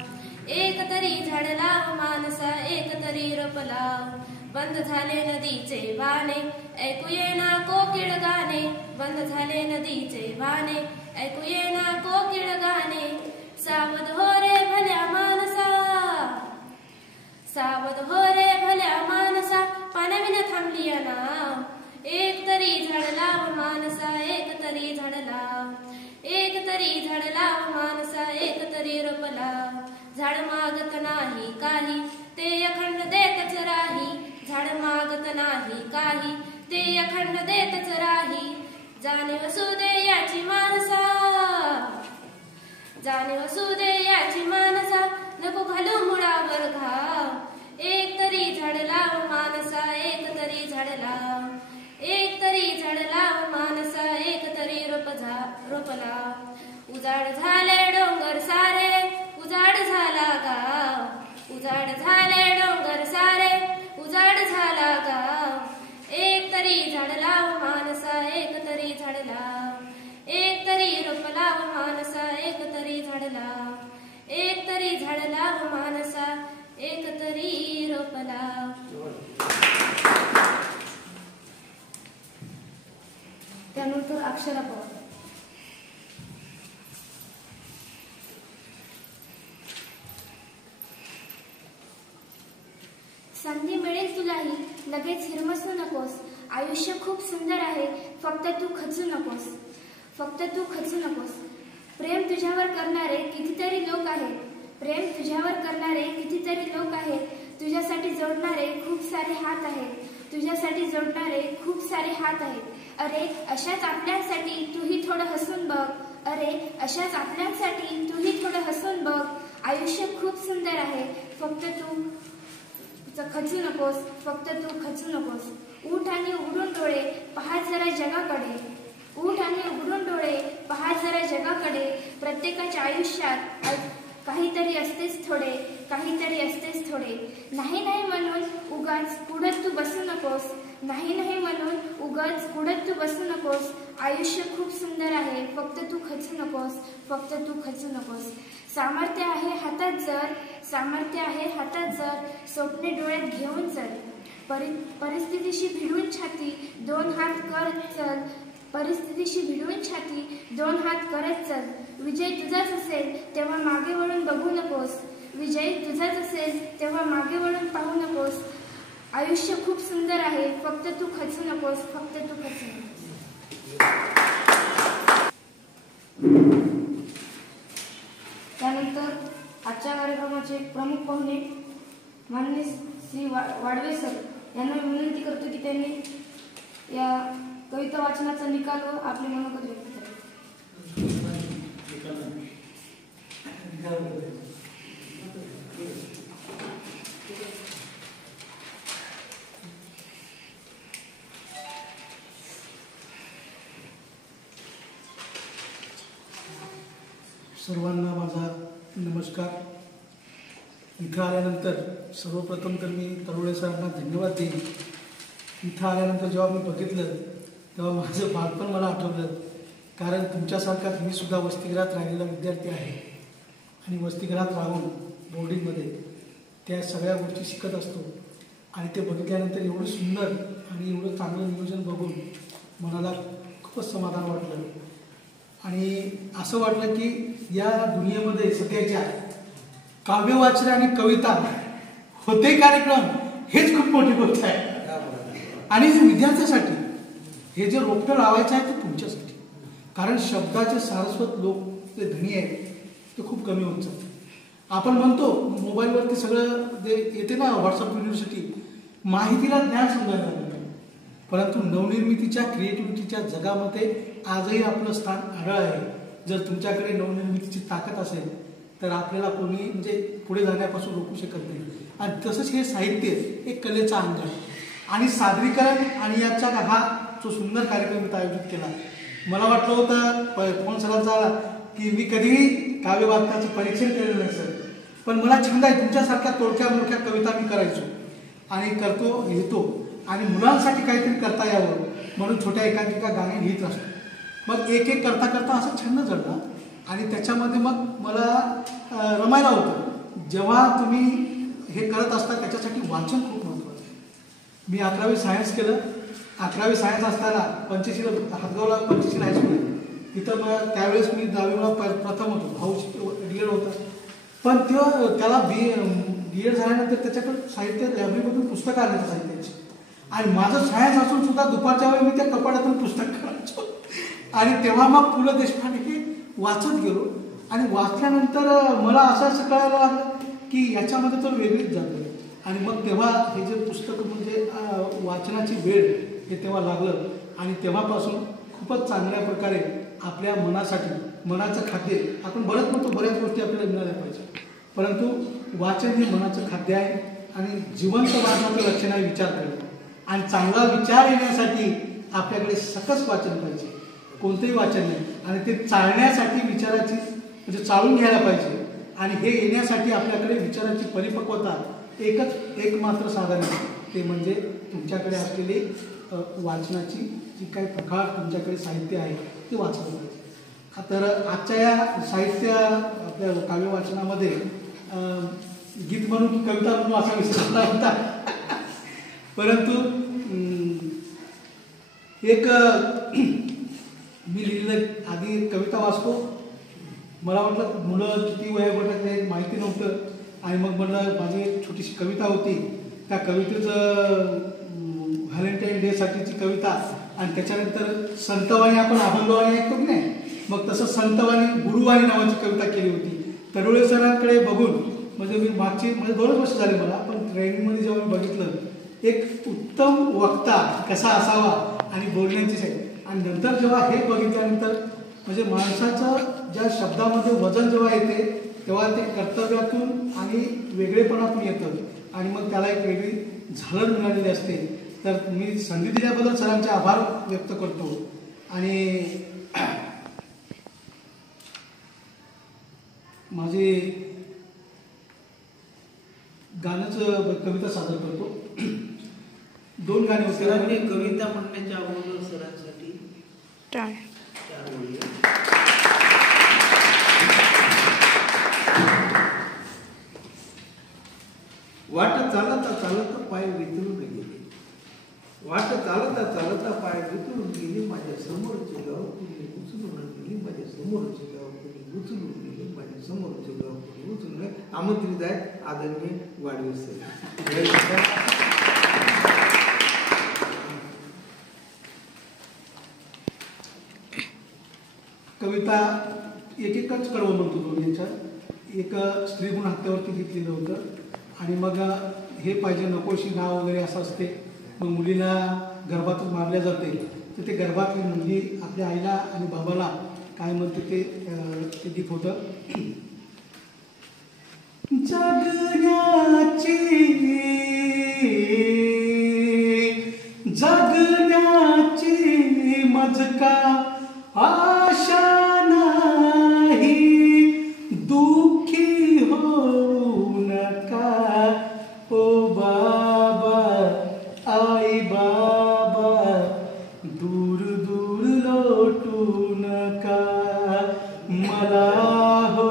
एक तरी झाड लाव मानसा एक तरी रोप लाव. बंद झाले नदीचे वाहने ऐकू येना कोकिळ गाणे. बंद झाले नदीचे वाहने ऐकू येना कोकिळ गाणे. सावध हो रे भल्या मानसा. सावध हो रे भल्या मानसा पाण्याविना थांबली नाव. एक तरी झाड लाव मानसा एक तरी झाड लाव. एक तरी झाड लाव मानसा एक तरी रोप लाव. झाड मागत नाही काही ते अखंड देतच राही. झाड मागत नाही काही ते अखंड देतच राही. जाणीव असू दे याची मानसा. जाणीव असू दे घालू मुळावर घाव एक तरी झाड लाव मानसा एक तरी झाड लाव एक तरी झाड लाव मानसा एक तरी रोप लाव उजाड झाले डोंगर सारे उजाड झाला गाव उजाड झाले डोंगर सारे उजाड झाला गाव एक तरी झाड लाव मानसा एक तरी झाड लाव एक तरी रोप लाव मानसा एक तरी झाड लाव एक तरी झाड लाव मानसा एक तरी रोप लाव. त्यानंतर अक्षरा पवार. संधी मिळेल तुलाही लगेच हिरमसू नकोस. आयुष्य खूप सुंदर आहे, फक्त तू खचू नकोस. फक्त तू खचू नकोस. प्रेम तुझ्यावर करणारे कितीतरी लोक आहेत. प्रेम तुझ्यावर करणारे कितीतरी लोक आहेत. तुझ्यासाठी जोडणारे खूप सारे हात आहेत. तुझ्यासाठी जोडणारे खूप सारे हात आहेत. अरे अशाच आपल्यासाठी तूही थोडं हसून बघ. अरे अशाच आपल्यासाठी तूही थोडं हसून बघ. आयुष्य खूप सुंदर आहे, फक्त तू खचू नकोस. फक्त तू खचू नकोस. उठ आणि उघडून डोळे पहा जरा जगाकडे. उठ आणि उघडून डोळे पहा जरा जगाकडे. प्रत्येकाच्या आयुष्यात काहीतरी असतेच थोडे, काहीतरी असतेच थोडे. नाही नाही म्हणून उगाच पुढत तू बसू नकोस. नाही नाही म्हणून उगाच पुढत तू बसू नकोस. आयुष्य खूप सुंदर आहे, फक्त तू खचू नकोस. फक्त तू खचू नकोस. सामर्थ्य आहे हातात जर, सामर्थ्य आहे हातात जर, स्वप्ने डोळ्यात घेऊन चल. परिस्थितीशी भिडून छाती दोन हात कर चल. परिस्थितीशी भिडून छाती दोन हात करत चल. विजय तुझाच असेल तेव्हा मागे वळून बघू नकोस. विजय तुझाच असेल तेव्हा मागे वळून पाहू नकोस. आयुष्य खूप सुंदर आहे, फक्त तू खचू नकोस. फक्त तू खचू नकोस. त्यानंतर आजच्या कार्यक्रमाचे प्रमुख पाहुणे माननीय श्री वाडवे सर यांना मी विनंती करतो की त्यांनी या कविता वाचनाचा निकाल व आपले मनोगत व्यक्त करावे. सर्वांना माझा नमस्कार. इथं आल्यानंतर सर्वप्रथम तर मी तरोळे सरांना धन्यवाद देईन. इथं आल्यानंतर जेव्हा मी बघितलं तेव्हा माझं बालपण मला आठवलं. कारण तुमच्यासारखाच मी सुद्धा वसतिगृहात राहिलेला विद्यार्थी आहे आणि वसतिगृहात राहून बोर्डिंगमध्ये त्या सगळ्या गोष्टी शिकत असतो. आणि ते बघितल्यानंतर एवढं सुंदर आणि एवढं चांगलं नियोजन बघून मनाला खूपच समाधान वाटलं. आणि असं वाटलं की या दुनियेमध्ये सध्याच्या काव्य वाचन आणि कविता होते कार्यक्रम हेच खूप मोठी गोष्ट आहे. आणि विद्यार्थ्यासाठी हे जे रोपटं लावायचं आहे ते तुमच्यासाठी. कारण शब्दाचे सारस्वत लोक जे धनी आहेत ते खूप कमी होत चालते. आपण म्हणतो मोबाईलवरती सगळं जे येते ना व्हॉट्सअप युनिव्हर्सिटी माहितीला ज्ञान समजायला लागलं. परंतु नवनिर्मितीच्या क्रिएटिव्हिटीच्या जगामध्ये आजही आपलं स्थान आढळ आहे. जर तुमच्याकडे नवनिर्मितीची ताकद असेल तर आपल्याला कोणी म्हणजे पुढे जाण्यापासून रोखू शकत नाही. आणि तसंच हे साहित्य एक कलेचा अंग आहे. आणि सादरीकरण आणि याचा हा जो सुंदर कार्यक्रम इथं आयोजित केला. मला वाटलं होतं फोन सरांचा की मी कधीही काव्य वाचनाचं परीक्षण केलेलं नाही सर, पण मला छंद आहे. तुमच्यासारख्या तोडक्या मोडक्या कविता मी करायचो आणि करतो लिहितो आणि मुलांसाठी काहीतरी करता यावं म्हणून छोट्या एकांकिका गाणी लिहित असतो. मग एक एक करता करता असं छंद जडला आणि त्याच्यामध्ये मग मला रमायला होतं. जेव्हा तुम्ही हे करत असता त्याच्यासाठी वाचन खूप महत्त्वाचं आहे. मी 11वी सायन्स केलं. 11वी सायन्स असताना पंचशील हातगावला पंचशील हायस्कूल आहे तिथं मग त्यावेळेस मी 10वीला प्रथम होतो. भाऊ डी.एड होता. पण त्याला B.एड झाल्यानंतर त्याच्याकडे साहित्य लायब्ररीमधून पुस्तकं आली साहित्याची. आणि माझं सायन्स असून सुद्धा दुपारच्या वेळी मी त्या कपाटातून पुस्तक करायचो. आणि तेव्हा मग पु ल देशपांडे हे वाचत गेलो. आणि वाचल्यानंतर मला असं कळायला लागलं की याच्यामध्ये तर वेगळीच जागा आहे. आणि मग तेव्हा हे जे पुस्तक म्हणजे वाचनाची वेळ हे तेव्हा लागलं. आणि तेव्हापासून खूपच चांगल्या प्रकारे आपल्या मनासाठी मनाचं खाद्य आपण बरंच म्हणतो बऱ्याच गोष्टी आपल्याला मिळाल्या पाहिजे. परंतु वाचन हे मनाचं खाद्य आहे आणि जिवंत वाचनाचं लक्षण आहे विचार करणं. आणि चांगला विचार येण्यासाठी आपल्याकडे सकस वाचन पाहिजे, कोणतंही वाचन नाही. आणि ते चालण्यासाठी विचाराची म्हणजे चालून घ्यायला पाहिजे. आणि हे येण्यासाठी आपल्याकडे विचाराची परिपक्वता एकमात्र साधन आहे, ते म्हणजे तुमच्याकडे असलेली वाचनाची जी काही प्रकार तुमच्याकडे साहित्य आहे ते वाचलं पाहिजे. तर आजच्या या साहित्य आपल्या काव्य वाचनामध्ये गीत म्हणून की कविता म्हणून असा विषय झाला होता. परंतु एक मी लिहिलेलं आधी कविता वाचतो. मला वाटलं मुलं किती वयोगटात आहेत माहिती नव्हतं. आणि मग म्हणलं माझी एक छोटीशी कविता होती, त्या कवितेचं व्हॅलेंटाईन डेसाठीची कविता. आणि त्याच्यानंतर संतवाणी आपण अभंगवाणी ऐकतो की नाही, मग तसं संतवाणी गुरुवाणी नावाची कविता केली होती. तरुळे सरांकडे बघून म्हणजे मी मागची म्हणजे 2 वर्ष झाली मला, पण ट्रेनिंगमध्ये जेव्हा मी बघितलं एक उत्तम वक्ता कसा असावा आणि बोलण्याची शैली. आणि नंतर जेव्हा हे बघितल्यानंतर म्हणजे माणसाचं ज्या शब्दामध्ये वजन जेव्हा येते तेव्हा ते कर्तव्यातून आणि वेगळेपणातून येतं आणि मग त्याला एक वेगळी झालर मिळालेली असते. तर मी संधी दिल्याबद्दल सरांचे आभार व्यक्त करतो. आणि माझे गाणंच कविता सादर करतो. 2 गाणे होते. सरांनी कविता म्हणण्याच्या अगोदर सरांसाठी 4 ओळी. वाट चालता चालता पाय वितळून गेले, वाट चालता चालता पाय वितळून गेली, माझ्या समोरचे गाव कुणी उचलून गेली, माझ्या समोरचे गाव कुणी उचलून गेली, माझ्या समोरचे गाव कुणी उचलून गेले. आमंत्रित आहेत आदरणीय वाढदिवस. कविता एकच कडवं म्हणतो दोन्हीच्या. एक स्त्री गुण हत्यावरती घेतलेलं होतं. आणि मग हे पाहिजे नकोशी नाव वगैरे असं असते. मग मुलीला गर्भातच मारल्या जाते, तर ते गर्भातली मुलगी आपल्या आईला आणि बाबाला काय म्हणते ते गीत होतं. जगण्याची मजका आशा नाही, दुःखी होऊ नका ओ बाबा आई बाबा, दूर दूर लोटू नका मला हो,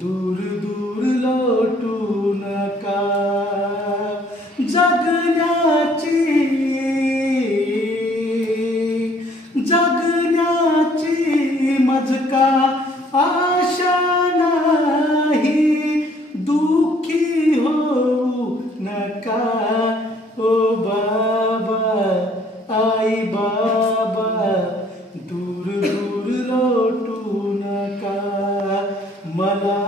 दूर दूर लोटू नका. जगण्याची मजका आशा नाही, दुःखी होऊ नका ओ बाबा आई बाबा, दूर दूर लोटू नका मला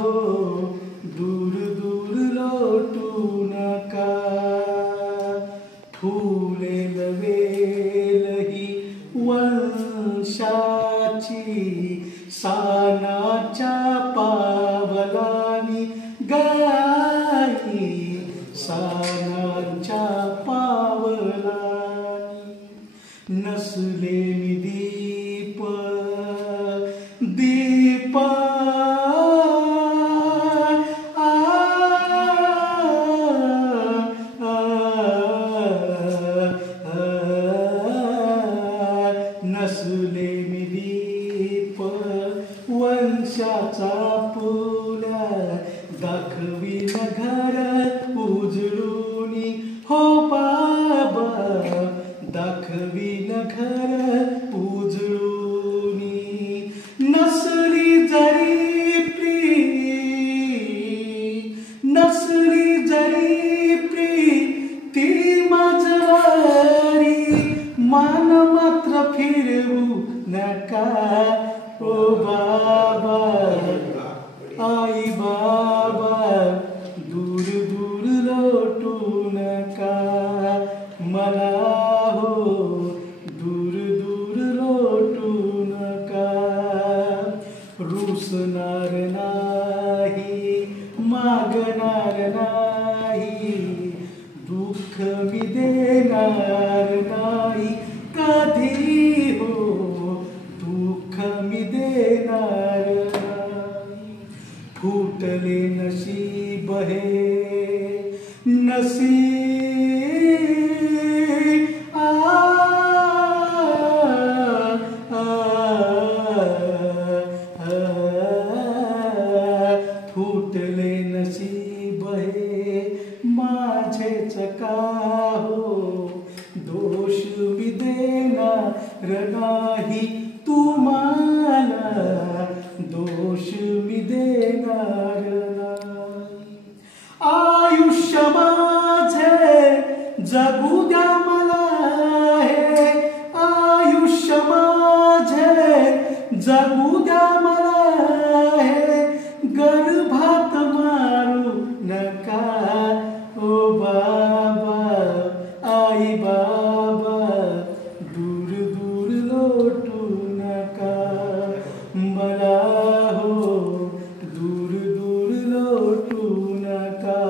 हो, दूर दूर लोटू नका. फुलेल वेल ही वंशाची, सानाच्या पावलानी गाई, सानाच्या पावलानी. नसले मी दीप दीप नसले मी दीप वंशाचा पुल्या, दाखवीन घर उजळूनी हो बाबा, दाखवीन घर उजळूनी. नसली जरी प्रीती माझवारी, मान मात्र फिरवू नका ओ बाबा आई बाबा, दूर रुसणार नाही, मागणार नाही, दुःख मी देणार नाही कधी हो, दुःख मी देणार नाही. फुटले नशीब हे नसीब फुटले नशीब हे माझेच का हो, दोष मी देणार नाही तुम्हाला, दोष मी देणार नाही. आयुष्य माझे जगू द्या मला हे, आयुष्य माझे जगू द्या मला हे, गर्भात मारू नका ओ बाबा, आई बाबा, दूर दूर लोटू नका मला हो, दूर दूर लोटू नका.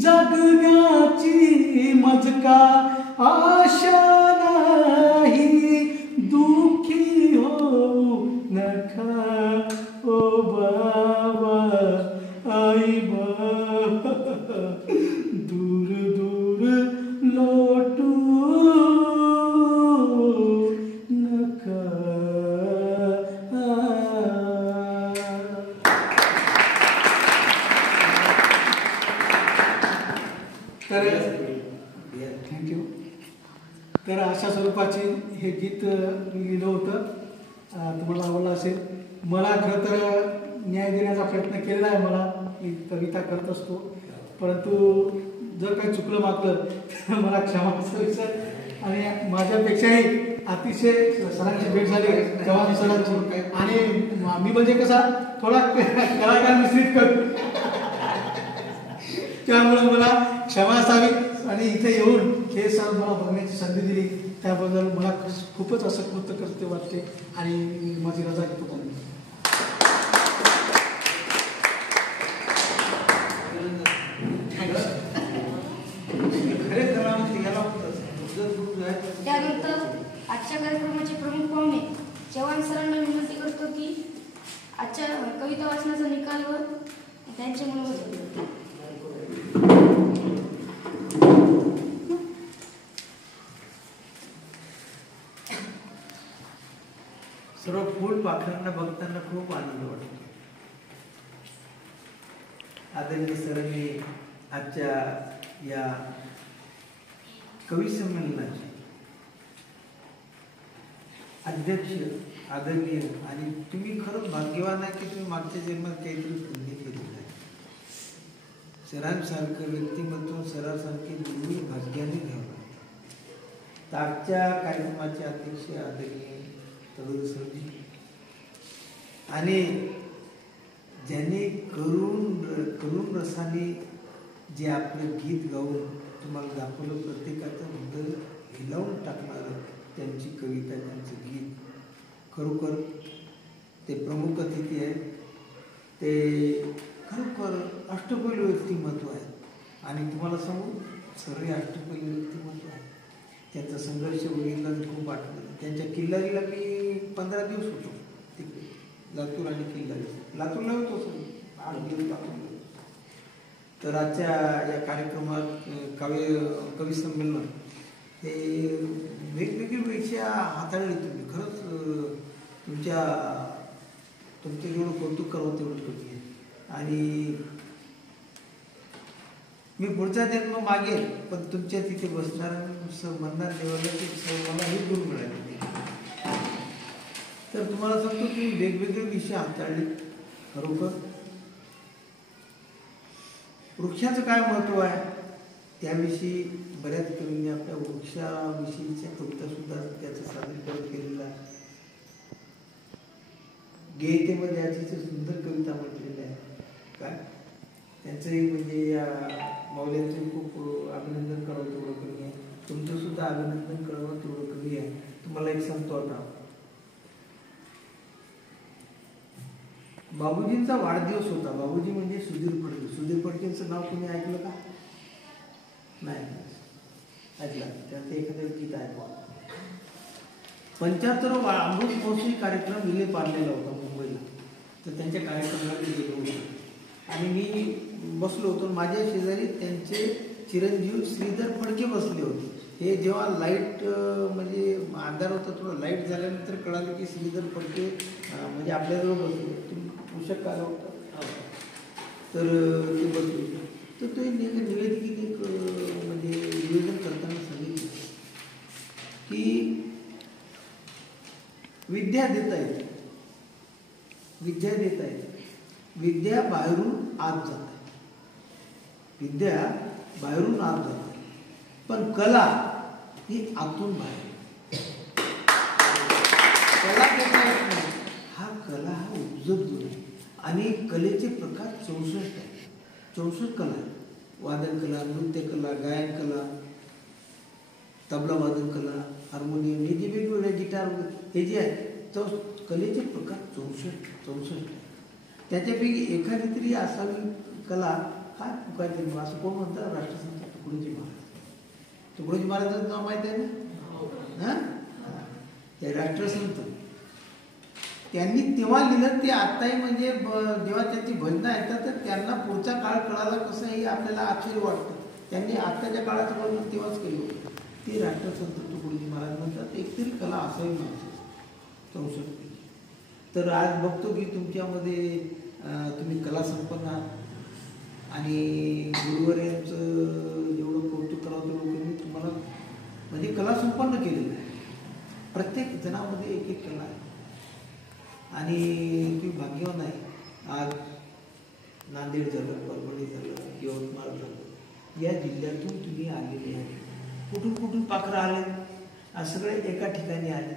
जगण्याची मजका आशा नाही, दुःखी होऊ नका ओ बाबा, आई बाबा, दूर दूर लोटू नका. तर थँक्यू. तर अशा स्वरूपाचे हे गीत मी लिहिलं होतं, तुम्हाला आवडलं असेल. मला खरं तर न्याय देण्याचा प्रयत्न केलेला आहे, मला मी कविता करत असतो, परंतु जर काही चुकलं मागलं तर मला क्षमा असायचं. आणि माझ्यापेक्षाही अतिशय सरांची भेट झाली चव्हाण सरांची, आणि मी म्हणजे कसा थोडा कलाकार मिश्रित करतो, त्यामुळे मला क्षमा असावी. आणि इथे येऊन हे सर मला बघण्याची संधी दिली त्याबद्दल मला खूपच असं कृतज्ञ वाटते आणि माझी रजा घेतो त्यांनी. त्यानंतर आजच्या कार्यक्रमाचे प्रमुख पाहुणे चव्हाण सरांना विनंती करतो की आजच्या कविता वाचनाचा निकालवर त्यांचे मनोगत. सर्व फूल पाखरांना बघताना खूप आनंद वाटतो. आदरणीय सरांनी आजच्या या कवी संमेलनाचे अध्यक्ष आदरणीय, आणि तुम्ही खरंच भाग्यवान आहे की तुम्ही मागच्या जन्मात काहीतरी पुण्य केलेलं आहे. सरांसारखं व्यक्तिमत्व, सरांसारखे गुरु भाग्याने घ्यावं. तर आजच्या कार्यक्रमाचे अध्यक्ष आदरणीय तळोदे सरजी, आणि ज्यांनी करुण रसाने जे आपलं गीत गाऊन तुम्हाला दाखवलं, प्रत्येकाचं हृदय हिलावून टाकणारं त्यांची कविता, त्यांचं गीत, खरोखर ते प्रमुख अतिथी आहेत. ते खरोखर अष्टपैलू व्यक्तिमत्व आहे. आणि तुम्हाला सांगू, सर्व अष्टपैलू व्यक्तिमत्व आहे. त्यांचा संघर्ष बघितला खूप आठवलं. त्यांच्या किल्लारीला मी 15 दिवस होतो तिकडे, लातूर आणि किल्लारी. लातूरला होतो सर, 8 दिवस लातूरला. तर आजच्या या कार्यक्रमात कवी संमेलन हे वेगवेगळे विषय हाताळले तुम्ही. खरंच तुमचं जेवढं कौतुक करावं तेवढं कमी आहे. आणि मी पुढचा जन्म मागेल, पण तुमच्या तिथे बसणार म्हणणार देवाला की मला हे गुरु मिळाले. तर तुम्हाला सांगतो की वेगवेगळे विषय हाताळले. खरोखर वृक्षाचं काय महत्व आहे त्याविषयी बऱ्याच कवींनी आपल्या वृक्षाविषयीच्या कविता सुद्धा त्याचं सादरीकरण केलेलं आहे. गीतेमध्ये अतिशय सुंदर कविता म्हटलेल्या आहे. काय त्यांचंही म्हणजे या मौल्यांचं खूप अभिनंदन करावं तेवढं कमी आहे. तुमचं सुद्धा बाबूजींचं अभिनंदन करणं तेवढं कमी आहे. तुम्हाला एक सांगतो आता, बाबूजींचा वाढदिवस होता. बाबूजी म्हणजे सुधीर फडके. सुधीर फडकेंचं नाव कोणी ऐकलं का? नाही ऐकलं. त्यात एखादं गीत ऐकवा. 75वा अमृत महोत्सवी कार्यक्रम विले पाडलेला होता मुंबईला. तर त्यांच्या कार्यक्रमाला मी गेलो होतो आणि मी बसलो होतो. माझ्या शेजारी त्यांचे चिरंजीव श्रीधर फडके बसले होते. हे जेव्हा लाईट म्हणजे अंधार होता, थोडं लाईट झाल्यानंतर कळालं की श्रीधर फडके म्हणजे आपल्याजवळ बसले. पोषक आला होता तर ते बसले. तर तो निवेदिकेने एक म्हणजे निवेदन करताना सांगितलं की विद्या देता येते, विद्या देता येते, विद्या बाहेरून आत जाते, विद्या बाहेरून आत जाते, पण कला ही आतून बाहेर. कला देता येत नाही. हा कला हा उपजत जो आहे आणि कलेचे प्रकार 64 आहेत. 64 कला आहेत. वादन कला, नृत्य कला, गायन कला, तबला वादन कला, हार्मोनियम, हे जे वेगवेगळे गिटार हे जे आहे कलेचे प्रकार 64 आहेत. त्याच्यापैकी एखादी तरी असावी कला. काय पुकारते असं कोण म्हणतात? राष्ट्रसंत तुकडोजी महाराज. तुकडोजी महाराजांचं नाव माहिती आहे ना? ते राष्ट्रसंत त्यांनी तेव्हा लिहिलं. ते आत्ताही म्हणजे जेव्हा त्यांची भजनं ऐकतात तर त्यांना पुढचा काळ कळाला कसं हे आपल्याला आश्चर्य वाटतं. त्यांनी आत्ताच्या काळाचं वर्णन तेव्हाच केलं होतं. ते राष्ट्रसंत तुकडोजी महाराज म्हणतात एकतरी कला असावी माणसाची 64. तर आज बघतो की तुमच्यामध्ये तुम्ही कला संपन्न आहात आणि गुरुवर्यांचं जेवढं कौतुक करावं तेवढं त्यांनी तुम्हाला म्हणजे कला संपन्न केलेलं आहे. प्रत्येक जणामध्ये एक एक कला आहे आणि तुम्ही भाग्यवान आहे. आज नांदेड झालं, परभणी झालं, यवतमाळ झालं, या जिल्ह्यातून तुम्ही आलेले आहे. कुठून कुठून पाखरं आले, आज सगळे एका ठिकाणी आले.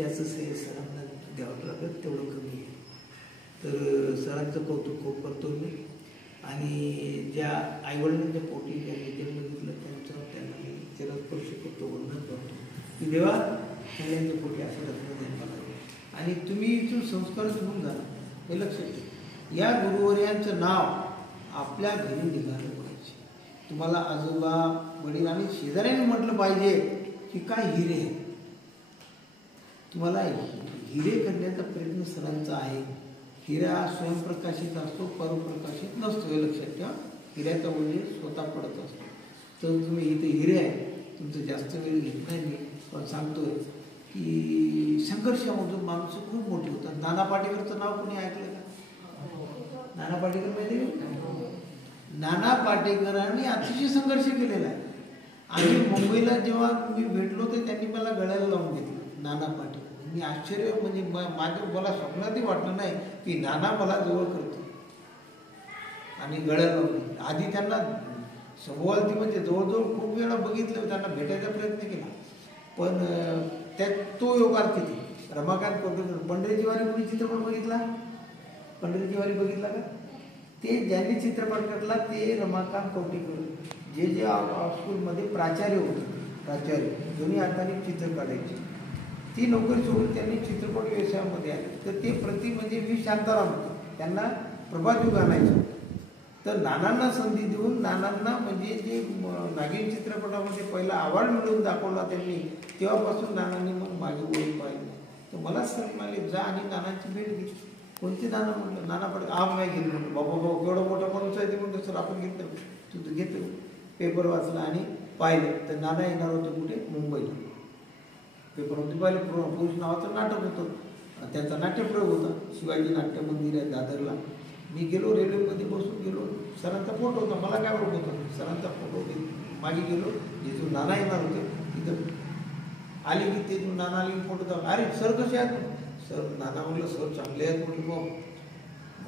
याचं श्रेय सरांना द्यावं लागत, तेवढं कमी आहे. तर सरांचं कौतुक खूप करतो मी आणि ज्या आईवडिलांच्या पोटी ज्या विद्या बघितलं त्यांना मी चिरस्पर्श करतो, वंदन करतो की देवा त्यांच्या पोटी असं लग्न जन्माला आणि तुम्ही इथून संस्कार घेऊन जा. हे लक्षात ठेवा. या गुरुवर्यांचं नाव आपल्या घरी निघालं पाहिजे. तुम्हाला आजोबा, वडील आणि शेजाऱ्यांनी म्हटलं पाहिजे की काय हिरे आहे. तुम्हाला हिरे करण्याचा प्रयत्न सरांचा आहे. हिरा स्वयंप्रकाशित असतो, परप्रकाशित नसतो. हे लक्षात ठेवा. हिऱ्याचा वडील स्वतः पडत असतो. तर तुम्ही इथे हिरे आहे, तुमचं जास्त वेळ घेत नाही मी, पण सांगतोय की संघर्षामधून माणसं खूप मोठी होतात. नाना पाटेकरचं नाव कोणी ऐकलं का? नाना पाटेकर माहिती आहे? नाना पाटेकरांनी अतिशय संघर्ष केलेला आहे. आणि मुंबईला जेव्हा मी भेटलो तर त्यांनी मला गळ्याला लावून घेतलं. नाना पाटेकर मी आश्चर्य म्हणजे मला स्वप्नातही वाटलं नाही की नाना मला जवळ करतो आणि गळ्याला लावून. आधी त्यांना सभोवती म्हणजे जवळजवळ खूप वेळा बघितलं, त्यांना भेटायचा प्रयत्न केला, पण त्यात तो योगात किती. रमाकांत कोटेकर, पंढरीची वारी कोणी चित्रपट बघितला? पंढरीची वारी बघितला का? ते ज्यांनी चित्रपट करला ते रमाकांत कोटेकर, जे जे स्कूलमध्ये प्राचार्य होते, प्राचार्य दोन्ही हाताने चित्र काढायचे. ती नोकरी सोडून त्यांनी चित्रपट व्यवसायामध्ये आले. तर ते प्रति म्हणजे मी शांताराम होते, त्यांना प्रभातयुग आणायचं. तर नानांना संधी देऊन नानांना म्हणजे जे नागिन चित्रपटामध्ये पहिला अवॉर्ड मिळवून दाखवला त्यांनी, तेव्हापासून नानांनी मग माझी ओळख पाहिली. तर मला सर म्हणाले जा आणि नानांची भेट घे. कोणते नाना म्हटलं? नाना पडे आप नाही घेतलं. म्हटलं बाबा भाऊ केवढा मोठा माणूस आहे ते म्हणतो. सर आपण घेतलं. तू घेतलं. पेपर वाचला आणि पाहिलं तर नाना येणार होतं कुठे? मुंबईला. पेपरमध्ये पाहिलं पुरुष नावाचं नाटक होतं, त्यांचा नाट्यप्रयोग होता. शिवाजी नाट्य मंदिर आहे दादरला. मी गेलो, रेल्वेमध्ये बसून गेलो. सरांचा फोटो होता, मला काय ओळख होतं. सरांचा फोटो मागे गेलो, जिथून नाना येणार होते तिथं आले की तिथून नाना आली फोटो दाखवला. अरे सर कसे आहेत? सर नाना म्हणलं सर चांगले आहेत. म्हटलं भाऊ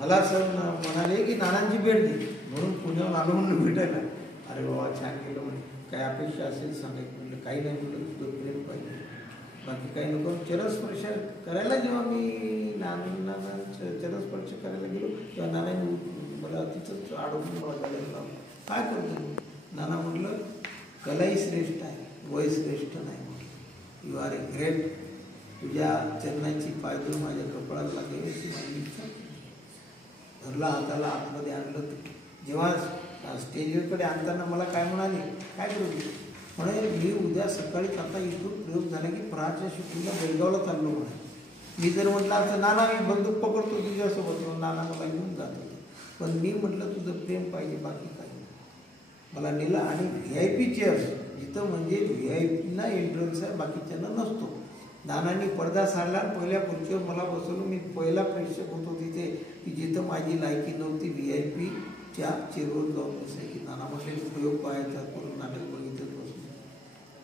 मला सर म्हणाले की नानांची भेट दे, म्हणून पुण्याहून आलो म्हणून भेटायला. अरे बाबा छान केलं म्हणे. काय अपेक्षा असेल सांगायचं. म्हटलं काही नाही, म्हटलं तुझं प्रेम पाहिजे, बाकी काही नको. चरस्पर्श करायला जेव्हा मी नानांना चरस्पर्श करायला गेलो तेव्हा नानांनी मला तिथंच अडवून मला घालायला लावलं. काय करतो? नाना म्हटलं कलाही श्रेष्ठ आहे, वय श्रेष्ठ नाही. You are a great. तुझ्या चरणाची पायदळ माझ्या कपाळाला लागेल अशी माझी इच्छा. धरला हाताला आतमध्ये आणलं. जेव्हा स्टेजकडे आणताना मला काय म्हणाले, काय करू म्हणे, मी उद्या सकाळीच आता इथून प्रयोग झाला की प्रहारच्या शूटिंगला बेळगावला चाललो म्हणे. मी जर म्हटलं तर नाना मी बंदूक पकडतो तुझ्यासोबत, नाना मला घेऊन जात होते. पण मी म्हटलं तुझं प्रेम पाहिजे, बाकी काही मला नेलं. आणि VIP चेअर्स जिथं म्हणजे VIP एंट्रन्स आहे, बाकीच्यांना नसतो. नानांनी पडदा साडला, पहिल्या खुर्चीवर मला बसवलं. मी पहिला प्रेक्षक होतो तिथे की जिथं माझी लायकी नव्हती. VIPच्या चेअरवर जाऊन बसायची. नाना म्हटले प्रयोग पाहायचा, करून नाटक बघितलं बसून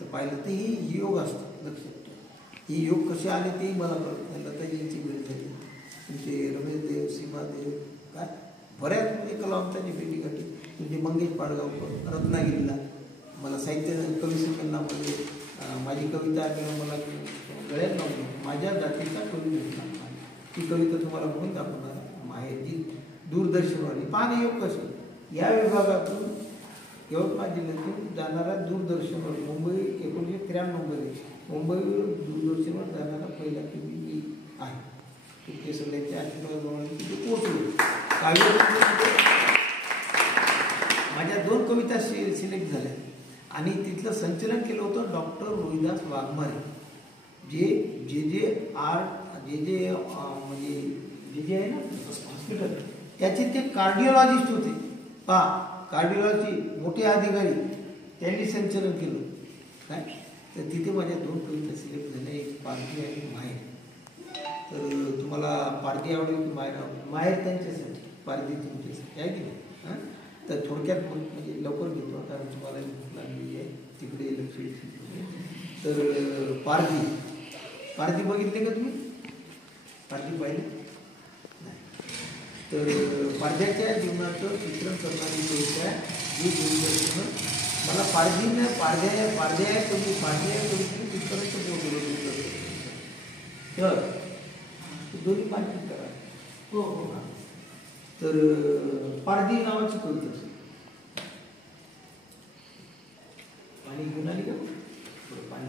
तर पाहिलं तर ही योग असतात. लक्षात ठेवा, ही योग कसे आले तेही मला कळत नाही. लताजींची भेट झाली, तुमचे रमेश देव, सीमा देव, काय बऱ्याच म्हणजे कलावंतांची भेटी गाठी. तुमचे मंगेश पाडगावकर रत्नागिरीला मला साहित्य कवी संमेलनामध्ये माझी कविता ऐकल्यावर मला गळ्यात लावली. माझ्या जातीचा कवी भेटला. ती कविता तुम्हाला म्हणून दाखवणार माहेरजी दूरदर्शनवाली. पाहणे योग कसे या विभागातून यवतमाळ जिल्ह्यातून जाणारा दूरदर्शनवर मुंबई 1993 मध्ये मुंबईवर दूरदर्शनवर जाणारा पहिला कवी मी आहे. ते सगळ्यांच्या आशीर्वादामुळे तिथे पोहोचलो. माझ्या 2 कविता सिलेक्ट झाल्या आणि तिथलं संचलन केलं होतं डॉक्टर रोहिदास वाघमारे, जे आहे ना हॉस्पिटल, त्याचे ते कार्डिओलॉजिस्ट होते. कार्डिओलॉजी मोठे अधिकारी, त्यांनी संचलन केलं काय. तर तिथे माझ्या 2 कविता सिलेक्ट झाल्या, एक पारधी आणि माहेर. तर तुम्हाला पारधी आवडेल की माहेर आवडेल? माहेर त्यांच्यासाठी, पारधी तुमच्यासाठी आहे की नाही. तर थोडक्यात म्हणजे लवकर घेतो कारण तुम्हाला भूक लागलेली आहे, तिकडे लक्ष. तर पारधी बघितले का तुम्ही? पारधी पाहिले नाही. तर पारध्याच्या जीवनाचं चित्रण करणारी कविता ही दूरदर्शन मला पारध्या कवितेने तिथपर्यंत बोलवलं. तर दोन्ही पाठी करा. हो हो. तर पारधी नावाची कविता पाणी घेऊन आली का? पाणी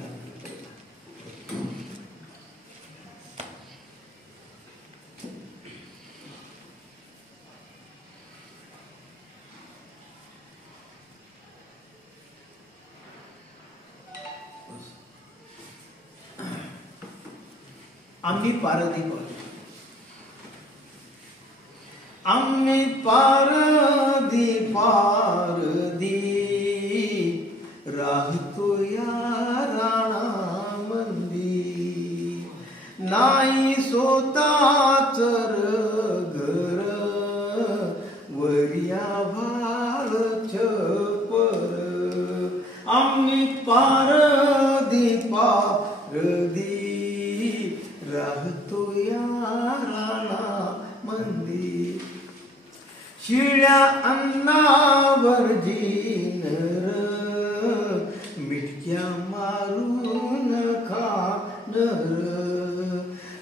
आम्ही पारधी आम्ही पारधी राहतो या राणामंदी. नाही स्वतःच घर वरिया भार छपर. आम्ही पारधी राहतो या राणामंदी. शिळ्या अन्नावर जीनर मिटक्या मारून खानर.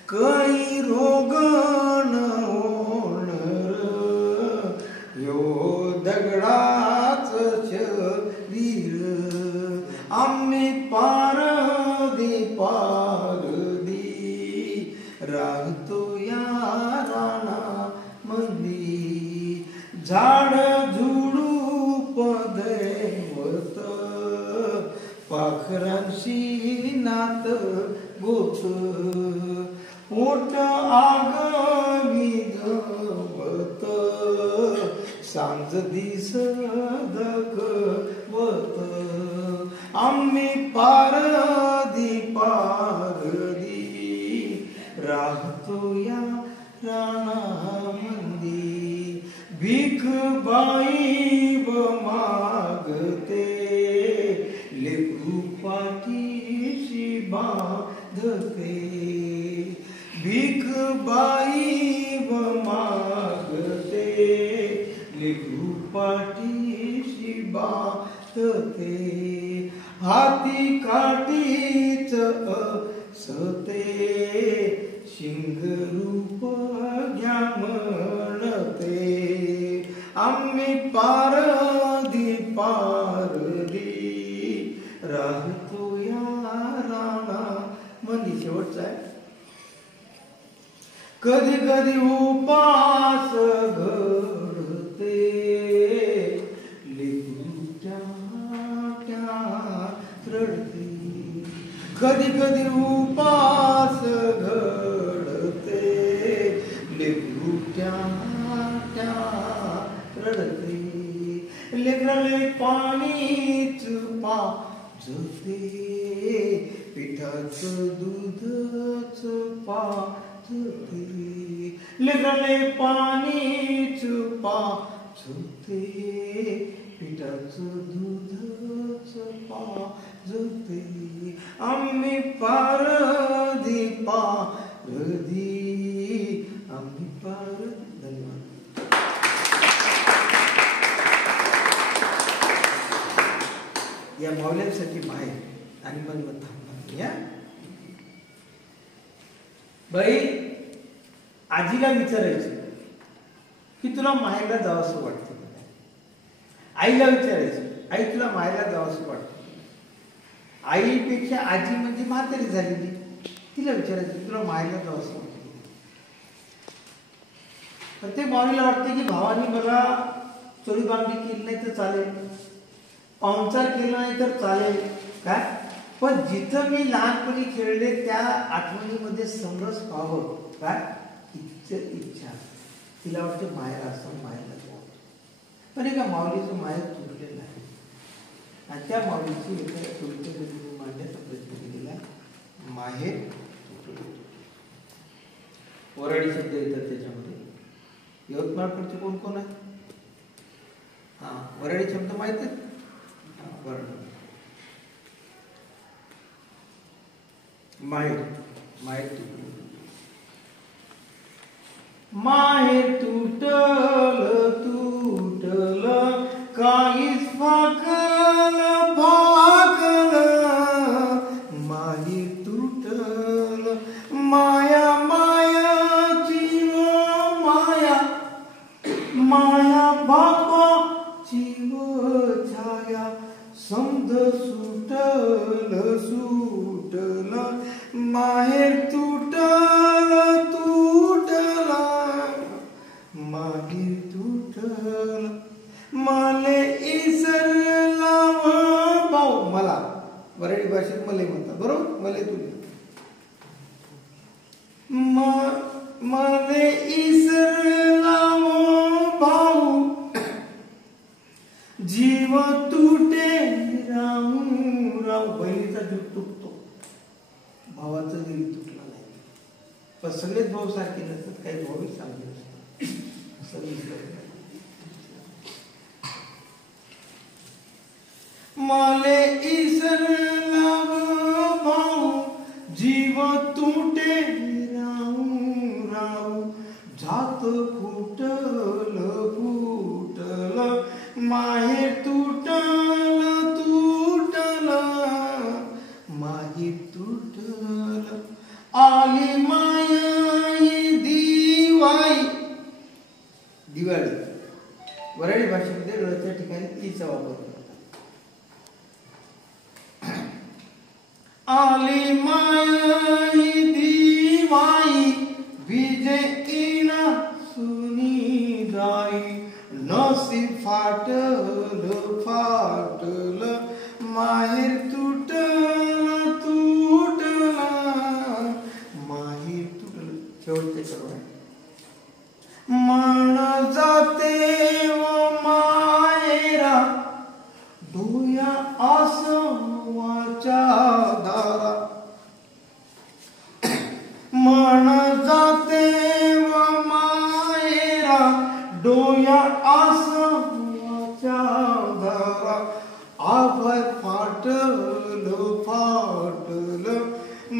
कळी रोगण होणर यो दगडाच शरीर. आम्ही पारधी राहतो या राणामंदी. झाड झुडूप दैवत पाखरांशी नात गोत. पोट आगवी जवत सांज दिसदक वत. आम्ही पारधी राहतो या राणामंदी. भीक बाई मागते लेकरू पाठीशी बांधते. भीक बाई मागते लेकरू पाठीशी बांधते. हाती काठीच असते शिंगरूप घ्या म्हणते. आम्ही पारधी राहतो घे, शेवटचा आहे. कधी कधी उपास घडते लेकरूच्या रडते. कधी कधी उपास घडते लेकरूच्या रडते. लेकराले पाणीच पाजते पिठाचं दूधच पाजते. लेकराले पाणीच पाजते पिठाचं दूधच पाजते. आम्ही पारधी पारधी आम्ही पारधी. धन्यवाद. या माऊल्यांसाठी माय आणि मन थांबणार या. बाई आजीला विचारायचं की तुला माहेरला जावंसं वाटतं. आईला विचारायचं आई तुला माहेरला जावंसं वाटतं. आईपेक्षा आजी म्हणजे म्हातारी झालेली, तिला विचारायचं तुला माहेरला जावंसं वाटतं. पण ते माऊलीला वाटते की भावानी मला चोरी बांगडी केली नाही तर चालेल, पाहुणचार केला नाही तर चालेल काय, पण जिथं मी लहानपणी खेळले त्या आठवणीमध्ये समरस व्हावं काय इच्छा. तिला वाटते माहेर असं माहेरला जावं. पण एका माऊलीचं माहेर तुटलेलं आहे आणि त्या माऊलीची एखाद्या कवितेमध्ये मांडण्याचा प्रयत्न केलेला. माहेर वराडी शब्द येतात त्याच्यामध्ये. यवतमाळकडचे कोण कोण आहे? वराडी शब्द माहित आहेत? माहेर माहेर तुटलं. माहेर तुटल तुटल काहीच फाकल फाकल. माहेर तुटल माया मायाची माया माया बापाची छाया समद सुटल सुटल. माहेर तुटल तुटल माहेर तुटल. माले इसरला भाऊ मला वराडी भाषेत मले म्हणतात बरोबर. मले तुले मले इसरला भाऊ जीव तुटे राहू राहू. बहिणीचा जीव तुटतो, भावाचा जीव तुटला नाही. पण सगळेच भाऊ सारखे नसतात, काही भाऊ चांगले असतात. माले इसरला भाऊ जीव तुटे राहू राहू. जात फुटल फुटल माहेर तुटल तुटल माहेर तुटल. आली मायाई दिवाळी. दिवाळी वराडी भाषेमध्ये रच्या ठिकाणी तीचा वापर करतात. आली मायाई दिवाळी विजय इना सुनी जाई. नसी फाटल फाटल माहेर तुटल तुटल माहेर तुटल. शेवटचे सर्व मन जाते व मायरा डोया आसवाच्या दारा. मन जाते व मायरा डोया आसवाच्या दारा. आभाळ फाटल फाटल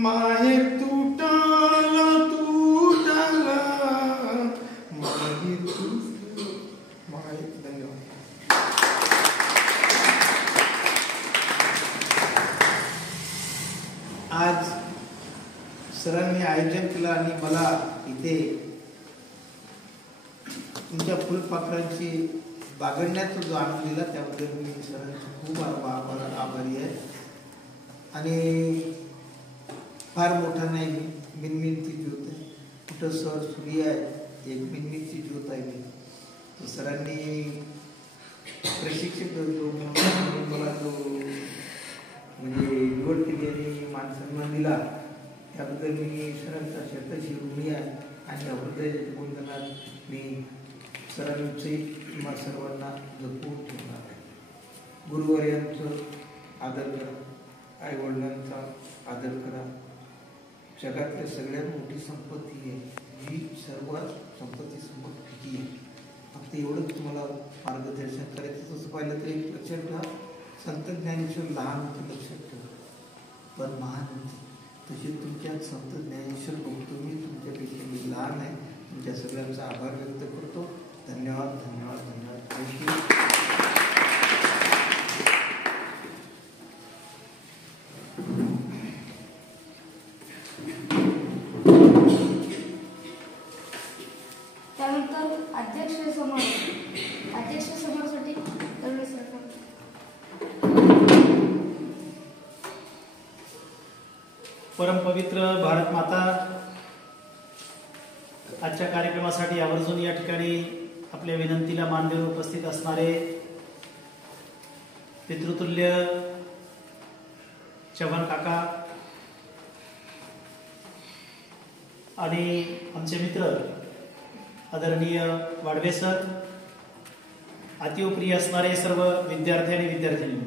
माहेर तुटल तुटल माहेर तुटल माहेर. धन्यवाद. आज सरांनी आयोजन केलं आणि मला इथे तुमच्या फुलपाखरांची बागडण्याचा जो आनंद दिला त्याबद्दल मी सरांचे खूप आभारी आहे. आणि फार मोठा नाही मी, मिनमिनची ज्योत आहे. कुठं सर सूर्य आहे, एक मिनमिनची ज्योत आहे मी. तो सरांनी प्रशिक्षक म्हणून मला जो म्हणजे निवड केली आणि मान सन्मान दिला त्याबद्दल मी सरांचा शतशी ऋणी आहे आणि हृदयाच्या गुणगणात मी सरांचे तुम्हा सर्वांना जपून ठेवणार आहे. गुरुवर्यांचं आदर करा, आईवडिलांचा आदर करा. जगातल्या सगळ्यात मोठी संपत्ती आहे जी सर्वात संपत्ती संपत्ती आहे. फक्त एवढंच तुम्हाला मार्गदर्शन करायचं. तसं पाहिलं तर एक लक्षात ठेवा, संत ज्ञानेश्वर लहान होते लक्षात ठेवा, पण महान होते. तसे तुमच्यात संत ज्ञानेश्वर बघतो मी, तुमच्यापेक्षा मी लहान आहे. तुमच्या सगळ्यांचा आभार व्यक्त करतो. धन्यवाद धन्यवाद धन्यवाद. थँक्यू. त्यानंतर अध्यक्ष समोरसाठी तळवळे सर. परमपवित्र भारत माता आजच्या कार्यक्रमासाठी आवर्जून या ठिकाणी आपल्या विनंतीला मान देऊन उपस्थित असणारे पितृतुल्य चव्हाण काका आणि आमचे मित्र आदरणीय वाडवे सर, अतिप्रिय असणारे सर्व विद्यार्थी आणि विद्यार्थिनी,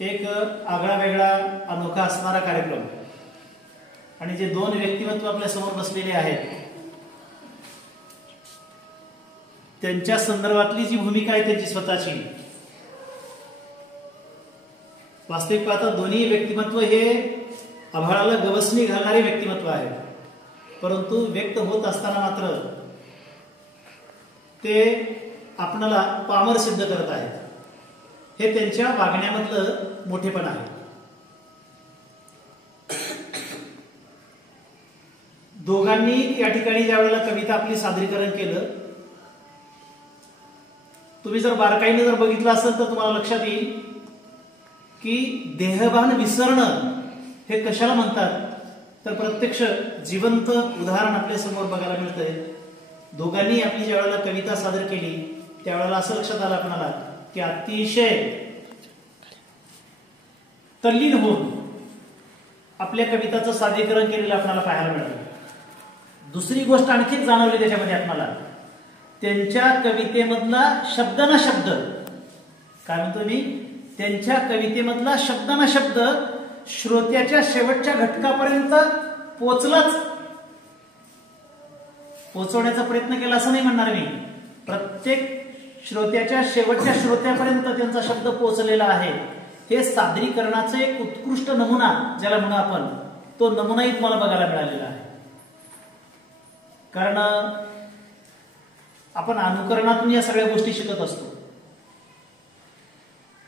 एक आगळा वेगळा अनोखा असणारा कार्यक्रम आणि जे दोन व्यक्तिमत्व आपल्या समोर बसलेले आहेत त्यांच्या संदर्भातली जी भूमिका आहे त्यांची स्वतःची, वास्तविक पाहता दोन्ही व्यक्तिमत्व हे आभाळाला गवसणी घालणारे व्यक्तिमत्व आहे, परंतु व्यक्त होत असताना मात्र ते आपणाला पामर सिद्ध करत आहेत. हे त्यांच्या वागण्यामधलं मोठेपण आहे. दोघांनी या ठिकाणी ज्या वेळेला कविता आपली सादरीकरण केलं, तुम्ही जर बारकाईने जर बघितलं असेल तर तुम्हाला लक्षात येईल की देहभान विसरणं हे कशाला म्हणतात, तर प्रत्यक्ष जिवंत उदाहरण आपल्या समोर बघायला मिळतंय. दोघांनी आपली ज्या वेळेला कविता सादर केली त्यावेळेला असं लक्षात आलं आपणाला की अतिशय तल्लीन होऊन आपल्या कविताचं सादरीकरण केलेलं आपल्याला पाहायला मिळालं. दुसरी गोष्ट आणखीच जाणवली त्याच्यामध्ये आपल्याला, त्यांच्या कवितेमधला शब्द ना शब्द, काय म्हणतो मी, त्यांच्या कवितेमधला शब्द ना शब्द श्रोत्याच्या शेवटच्या घटकापर्यंत पोचवण्याचा प्रयत्न केला असं नाही म्हणणार मी. प्रत्येक श्रोत्याच्या शेवटच्या श्रोत्यापर्यंत त्यांचा शब्द पोहोचलेला आहे. हे सादरीकरणाचा एक उत्कृष्ट नमुना ज्याला म्हणू आपण, तो नमुनाही तुम्हाला बघायला मिळालेला आहे. कारण आपण अनुकरणातून या सगळ्या गोष्टी शिकत असतो.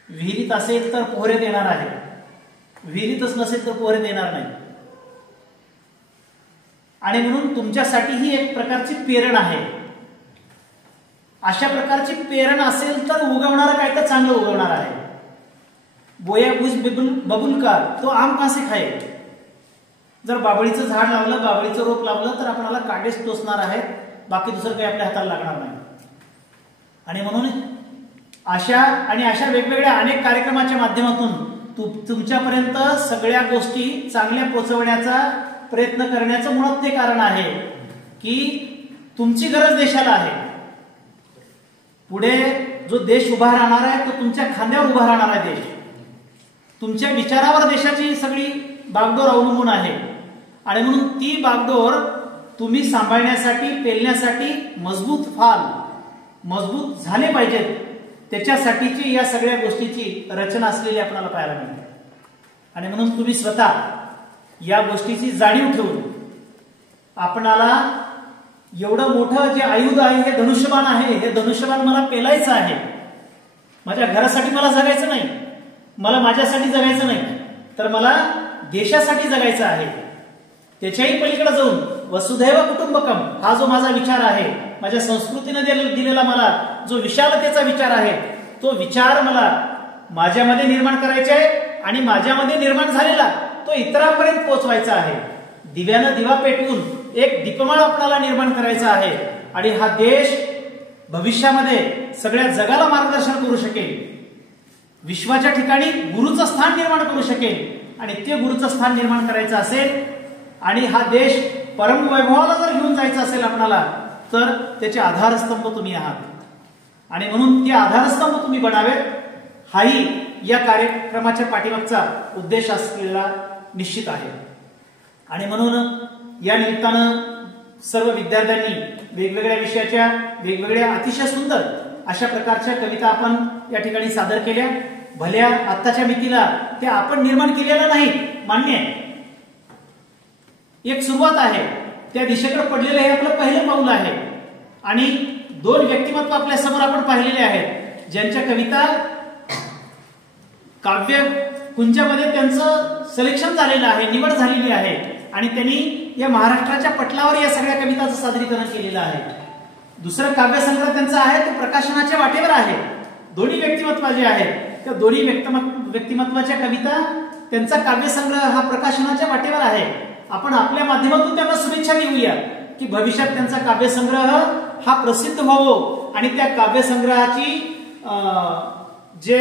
विहिरीत असेल तर पोहरे देणार आहे, विहिरीतच नसेल तर पोहरे देणार नाही. आणि म्हणून तुमच्यासाठी ही एक प्रकारची प्रेरणा आहे. अशा प्रकारची प्रेरणा असेल तर उगवणारं काय तर चांगलं उगवणार आहे. बोया बुज बबुल का तो आम कासे खाए. जर बाबळीचं झाड लावलं, बाबळीचं रोप लावलं तर आपल्याला काटेच टोचणार आहेत, बाकी दुसरं काही आपल्या हाताला लागणार नाही. आणि म्हणून अशा वेगवेगळ्या अनेक कार्यक्रमाच्या माध्यमातून तुमच्यापर्यंत सगळ्या गोष्टी चांगल्या पोहोचवण्याचा प्रयत्न करण्याचं मुळात ते कारण आहे की तुमची गरज देशाला आहे. पुढे जो देश उभा राहणार आहे तो तुमच्या खांद्यावर उभा राहणार आहे. देश तुमच्या विचारावर देशाची सगळी बागडोर अवलंबून आहे. आणि म्हणून ती बागडोर तुम्ही सांभाळण्यासाठी, पेलण्यासाठी मजबूत झाले पाहिजेत. त्याच्यासाठीची या सगळ्या गोष्टीची रचना असलेली आपल्याला पाहायला मिळते. आणि म्हणून तुम्ही स्वतः या गोष्टीची जाणीव ठेवून आपणाला एवढं मोठं जे आयुध आहे, हे धनुष्यबाण आहे, हे धनुष्यबाण मला पेलायचं आहे. माझ्या घरासाठी मला जगायचं नाही, मला माझ्यासाठी जगायचं नाही, तर मला देशासाठी जगायचं आहे. त्याच्याही पलीकडे जाऊन वसुधैव कुटुंबकम हा जो माझा विचार आहे, माझ्या संस्कृतीने दिलेला मला जो विशालतेचा विचार आहे, तो विचार मला माझ्यामध्ये निर्माण करायचे आहे आणि माझ्यामध्ये निर्माण झालेला तो इतरांपर्यंत पोहोचवायचा आहे. दिव्यानं दिवा पेटवून एक दीपमाळ आपल्याला निर्माण करायचा आहे आणि हा देश भविष्यामध्ये सगळ्या जगाला मार्गदर्शन करू शकेल. विश्वाच्या ठिकाणी गुरुचं स्थान निर्माण करू शकेल आणि ते गुरुचं स्थान निर्माण करायचं असेल आणि हा देश परमवैभवाला जर घेऊन जायचं असेल आपल्याला तर त्याचे आधारस्तंभ तुम्ही आहात आणि म्हणून ते आधारस्तंभ तुम्ही बनावेत. हाही या कार्यक्रमाच्या पाठीमागचा उद्देश असलेला निश्चित आहे. आणि म्हणून या निमित्तानं सर्व विद्यार्थ्यांनी वेगवेगळ्या विषयाच्या वेगवेगळ्या अतिशय सुंदर अशा प्रकारच्या कविता आपण या ठिकाणी सादर केल्या. भल्या आत्ताच्या मितीला त्या आपण निर्माण केलेल्या नाही, मान्य आहे, एक सुरुवात आहे. त्या दिशेकडे पडलेलं हे आपलं पहिलं पाऊल आहे. आणि 2 व्यक्तिमत्व आपल्या समोर आपण पाहिलेले आहेत ज्यांच्या कविता काव्य कुंजामध्ये त्यांचं सिलेक्शन झालेलं आहे, निवड झालेली आहे आणि त्यांनी या महाराष्ट्राच्या पटलावर या सगळ्या कवितांचं सादरीकरण केलेलं आहे. दुसरं काव्यसंग्रह त्यांचा आहे तो प्रकाशनाच्या वाटेवर आहे. दोन्ही व्यक्तिमत्व जे आहेत त्या दोन्ही व्यक्तिमत्वाच्या कविता त्यांचा काव्यसंग्रह हा प्रकाशनाच्या वाटेवर आहे. आपण आपल्या माध्यमातून त्यांना शुभेच्छा देऊया की भविष्यात त्यांचा काव्यसंग्रह हा प्रसिद्ध व्हावो आणि त्या काव्यसंग्रहाची जे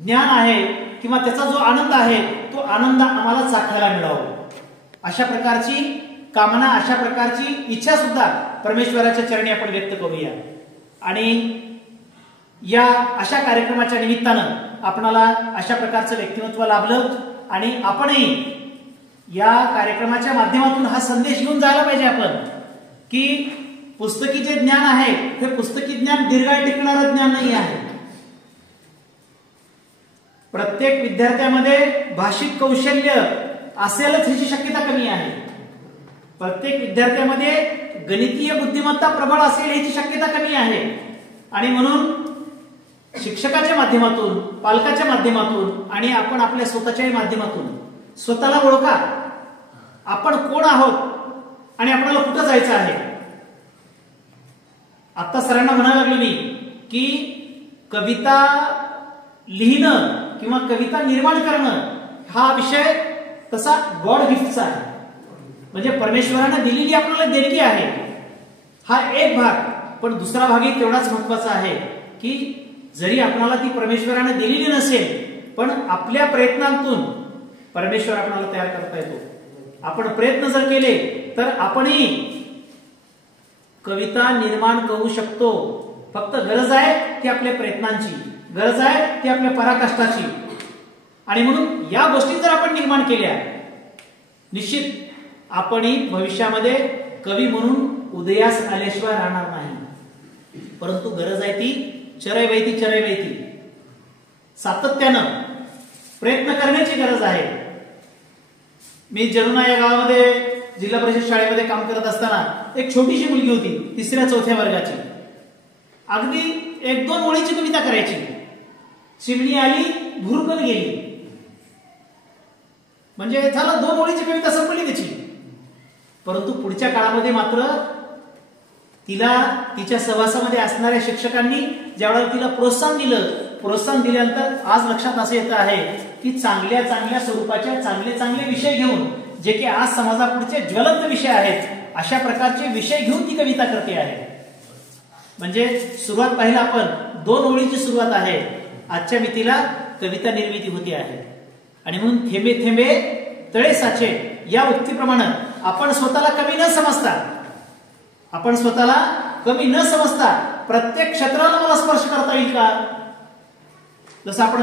ज्ञान आहे किंवा त्याचा जो आनंद आहे तो आनंद आम्हाला चाखायला मिळावा अशा प्रकारची कामना, अशा प्रकारची इच्छा सुद्धा परमेश्वराच्या चरणी आपण व्यक्त करूया. आणि या अशा कार्यक्रमाच्या निमित्तानं आपणाला अशा प्रकारचं व्यक्तिमत्व लाभलं आणि आपणही या कार्यक्रमाच्या माध्यमातून हा संदेश घेऊन जायला पाहिजे आपण की पुस्तकी जे ज्ञान आहे हे पुस्तकी ज्ञान दीर्घकाळ टिकणारं ज्ञान नाही आहे. प्रत्येक विद्यार्थ्यामध्ये भाषिक कौशल्य असेलच ह्याची शक्यता कमी आहे. प्रत्येक विद्यार्थ्यामध्ये गणितीय बुद्धिमत्ता प्रबळ असेल ह्याची शक्यता कमी आहे. आणि म्हणून शिक्षकाच्या माध्यमातून, पालकाच्या माध्यमातून आणि आपण आपल्या स्वतःच्याही माध्यमातून स्वतःला ओळखा. आपण कोण आहोत आणि आपल्याला कुठं जायचं आहे. आता सरांना म्हणायला लागलो मी की कविता लिहिणं किंवा कविता निर्माण करणं हा विषय तसा गॉड गिफ्टचा आहे, म्हणजे परमेश्वराने दिलेली आपल्याला देणगी आहे. हा एक भाग, पण दुसरा भागही तेवढाच महत्वाचा आहे की जरी आपल्याला ती परमेश्वराने दिलेली नसेल पण आपल्या प्रयत्नांतून परमेश्वर आपल्याला तयार करता येतो. आपण प्रयत्न जर केले तर आपणही कविता निर्माण करू शकतो. फक्त गरज आहे ती आपल्या प्रयत्नांची, गरज आहे ती आपल्या पराकाष्ठाची. आणि म्हणून या गोष्टी जर आपण निर्माण केल्या निश्चित आपणही भविष्यामध्ये कवी म्हणून उदयास आल्याशिवाय राहणार नाही. परंतु गरज आहे ती चरैवैती सातत्यानं प्रयत्न करण्याची गरज आहे. मी जरुणा या गावामध्ये जिल्हा परिषद शाळेमध्ये काम करत असताना एक छोटीशी मुलगी होती 3ऱ्या-4थ्या वर्गाची. अगदी 1-2 ओळीची कविता करायची. चिमणी आली, भुरकन गेली, म्हणजे झालं 2 ओळीची कविता संपली त्याची. परंतु पुढच्या काळामध्ये मात्र तिला तिच्या सहवासामध्ये असणाऱ्या शिक्षकांनी ज्यावेळेला तिला प्रोत्साहन दिल्यानंतर आज लक्षात असं येतं आहे की चांगल्या चांगल्या स्वरूपाच्या चांगले विषय घेऊन, जे की आज समाजापुढचे ज्वलंत विषय आहेत, अशा प्रकारचे विषय घेऊन ती कविता करते आहे. म्हणजे सुरुवात पाहिलं आपण 2 ओळीची सुरुवात आहे. आजच्या मितीला कविता निर्मिती होती आहे. आणि म्हणून थेंबे थेंबे तळे साचे या उक्तीप्रमाणे आपण स्वतःला कमी न समजता प्रत्येक क्षेत्राला मला स्पर्श करता येईल का. जसं आपण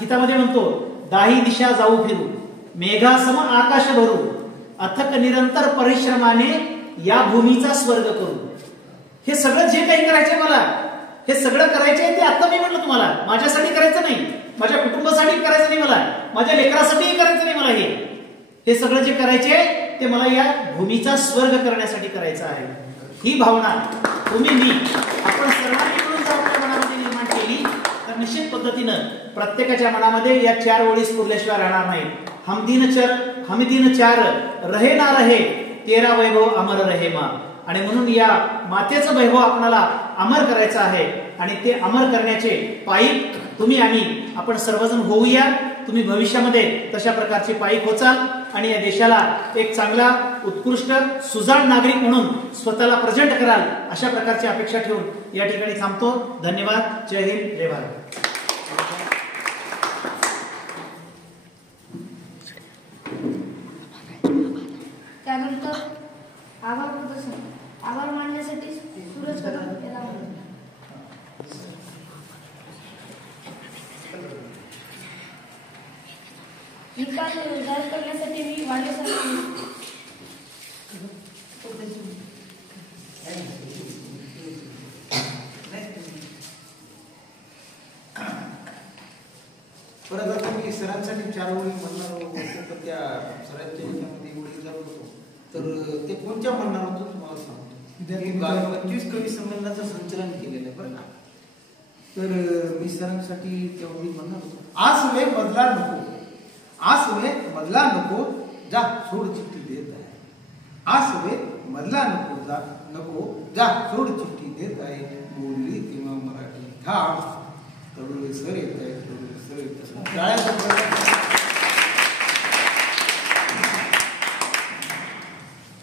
गीतामध्ये म्हणतो, दाही दिशा जाऊ फिरू, मेघासम आकाश भरू, अथक निरंतर परिश्रमाने या भूमीचा स्वर्ग करू. हे सगळं जे काही करायचंय मला, हे सगळं करायचंय ते आता मी म्हटलं तुम्हाला, माझ्यासाठी करायचं नाही, माझ्या कुटुंबासाठी करायचं नाही, मला माझ्या लेकरासाठीही करायचं नाही. मला हे सगळं जे करायचंय ते मला या भूमीचा स्वर्ग करण्यासाठी करायचं आहे. ही भावना तुम्ही मी आपण सर्वांनी मिळून जर आपल्या मनामध्ये निर्माण केली तर निश्चित पद्धतीनं प्रत्येकाच्या मनामध्ये या 4 ओळी स्फुरल्याशिवाय राहणार नाही. हम दिन चार रहे ना रहे, तेरा वैभव अमर रहे मा. आणि म्हणून या मातेचं वैभव आपल्याला अमर करायचं आहे आणि ते अमर करण्याचे पायी तुम्ही आणि आपण सर्वजण होऊया. तुम्ही भविष्यामध्ये तशा प्रकारचे पाईक होचाल आणि या देशाला एक चांगला उत्कृष्ट सुजाण नागरिक म्हणून स्वतःला प्रेझेंट कराल, अशा प्रकारची अपेक्षा ठेवून या ठिकाणी थांबतो. धन्यवाद. जय हिंद, जय भारत. त्यानंतर आभार प्रदर्शन. आभार मानण्यासाठी सूरज कदम याला निकाल जाहीर करण्यासाठी मी वाढले सर परत आता मी सरांसाठी 4 ओळी म्हणणार होतो, तर त्या सरांच्या ह्याच्यामध्ये ओळी जात होतो, तर ते कोणत्या म्हणणार होतो तुम्हाला सांगतो. 25 कवी संमेलनाचं संचलन केलेलं आहे बरं का. तर मी सरांसाठी त्या ओळी म्हणणार होतो. आस वे बदला नको, आस वे बदला नको, जा सोड चिठ्ठी देत आहे. आस वे बदला नको, जा नको, जा सोड चिठ्ठी देत आहे. बोलली तेव्हा मराठी ठाम, तरुण सर येत आहे, तरुण सर येत आहे.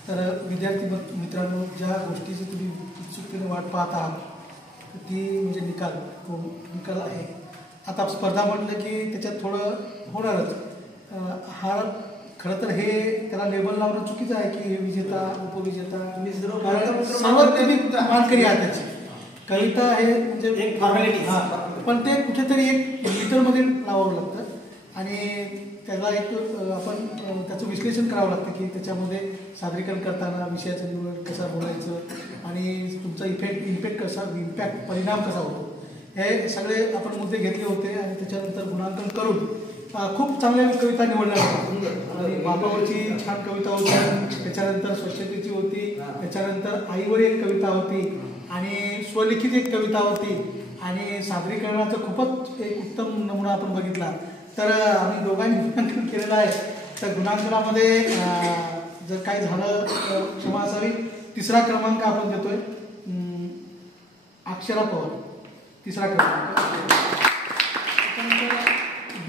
तर विद्यार्थी मित्रांनो, ज्या गोष्टीची तुम्ही उत्सुकतेने वाट पाहत आहात ती म्हणजे निकाल आहे. आता स्पर्धा म्हटलं की त्याच्यात थोडं होणारच. हा खरं तर हे त्याला लेबल लावणं चुकीचं आहे की हे विजेता उपविजेता सर्वात तुम्ही मानकरी आहात. त्याची कविता हे म्हणजे एक फॉर्मॅलिटी, पण ते कुठेतरी एक लिटरमध्ये लावावं लागतं आणि त्याला एक आपण त्याचं विश्लेषण करावं लागतं की त्याच्यामध्ये सादरीकरण करताना विषयाचं निवड कसा बोलायचं आणि तुमचा इम्पॅक्ट परिणाम कसा होतो, हे सगळे आपण मुद्दे घेतले होते आणि त्याच्यानंतर गुणांकन करून खूप चांगल्या कविता निवडल्या होत्या. आणि बापावरची छान कविता होती, त्याच्यानंतर स्वच्छतेची होती, त्याच्यानंतर आईवर एक कविता होती आणि स्वलिखित एक कविता होती आणि सादरीकरणाचा खूपच एक उत्तम नमुना आपण बघितला. तर आम्ही दोघांनी गुणांकन केलेलं आहे. तर गुणांकनामध्ये जर काही झालं तर क्षमा असावी. 3रा क्रमांक आपण देतोय अक्षरा पवार, 3रा क्रमांक.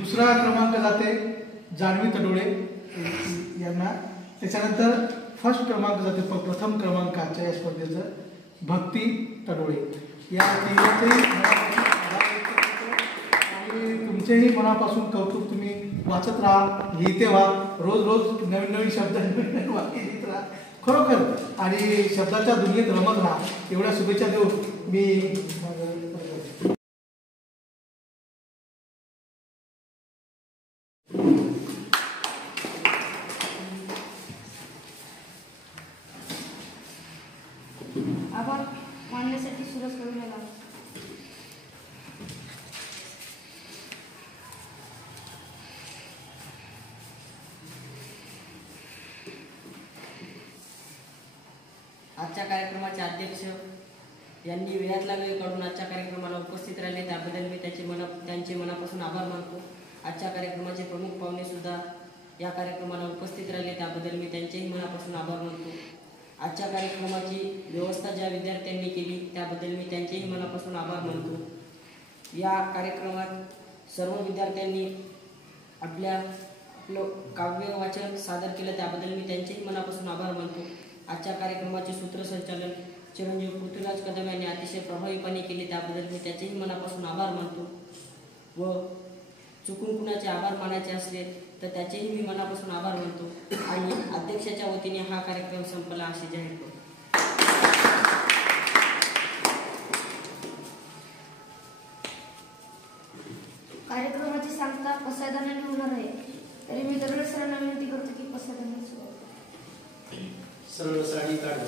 2रा क्रमांक जाते जान्हवी तडोळे यांना. त्याच्यानंतर 1st क्रमांक जाते प्रथम क्रमांकाच्या या स्पर्धेचं भक्ती तडोळे. या तिघांचेही आणि तुमचेही मनापासून कौतुक. तुम्ही वाचत राहा, लिहिते व्हा, रोज रोज नवीन नवीन शब्द वाक्य लिहित राहा खरोखर आणि शब्दाच्या दुनियेत रमत राहा. एवढ्या शुभेच्छा देऊन मी आभार मानण्यासाठी सूरज कदम याला आजच्या कार्यक्रमाचे अध्यक्ष यांनी वेळातला वेळ काढून आजच्या कार्यक्रमाला उपस्थित राहिले त्याबद्दल मी त्यांचे मनापासून आभार मानतो. आजच्या कार्यक्रमाचे प्रमुख पाहुणे सुद्धा या कार्यक्रमाला उपस्थित राहिले त्याबद्दल मी त्यांचेही मनापासून आभार मानतो. आजच्या कार्यक्रमाची व्यवस्था ज्या विद्यार्थ्यांनी केली त्याबद्दल मी त्यांचेही मनापासून आभार मानतो. या कार्यक्रमात सर्व विद्यार्थ्यांनी आपलं काव्य वाचन सादर केलं त्याबद्दल मी त्यांचेही मनापासून आभार मानतो. आजच्या कार्यक्रमाचे सूत्रसंचालन चिरंजीव पृथ्वीराज कदम यांनी अतिशय प्रभावीपणे केले त्याबद्दल मी त्याचेही मनापासून आभार मानतो. व चुकून कुणाचे आभार मानायचे असले तर त्याचेही मी मनापासून आभार मानतो आणि अध्यक्षाच्या वतीने हा कार्यक्रम संपला असे जाहीर करतो. कार्यक्रमाची सांगता पसायदानाने होणार आहे. तरी मी दरवेळेस सरांना विनंती करतो की पसायदानाने सुरुवात सरळ साडी काढ.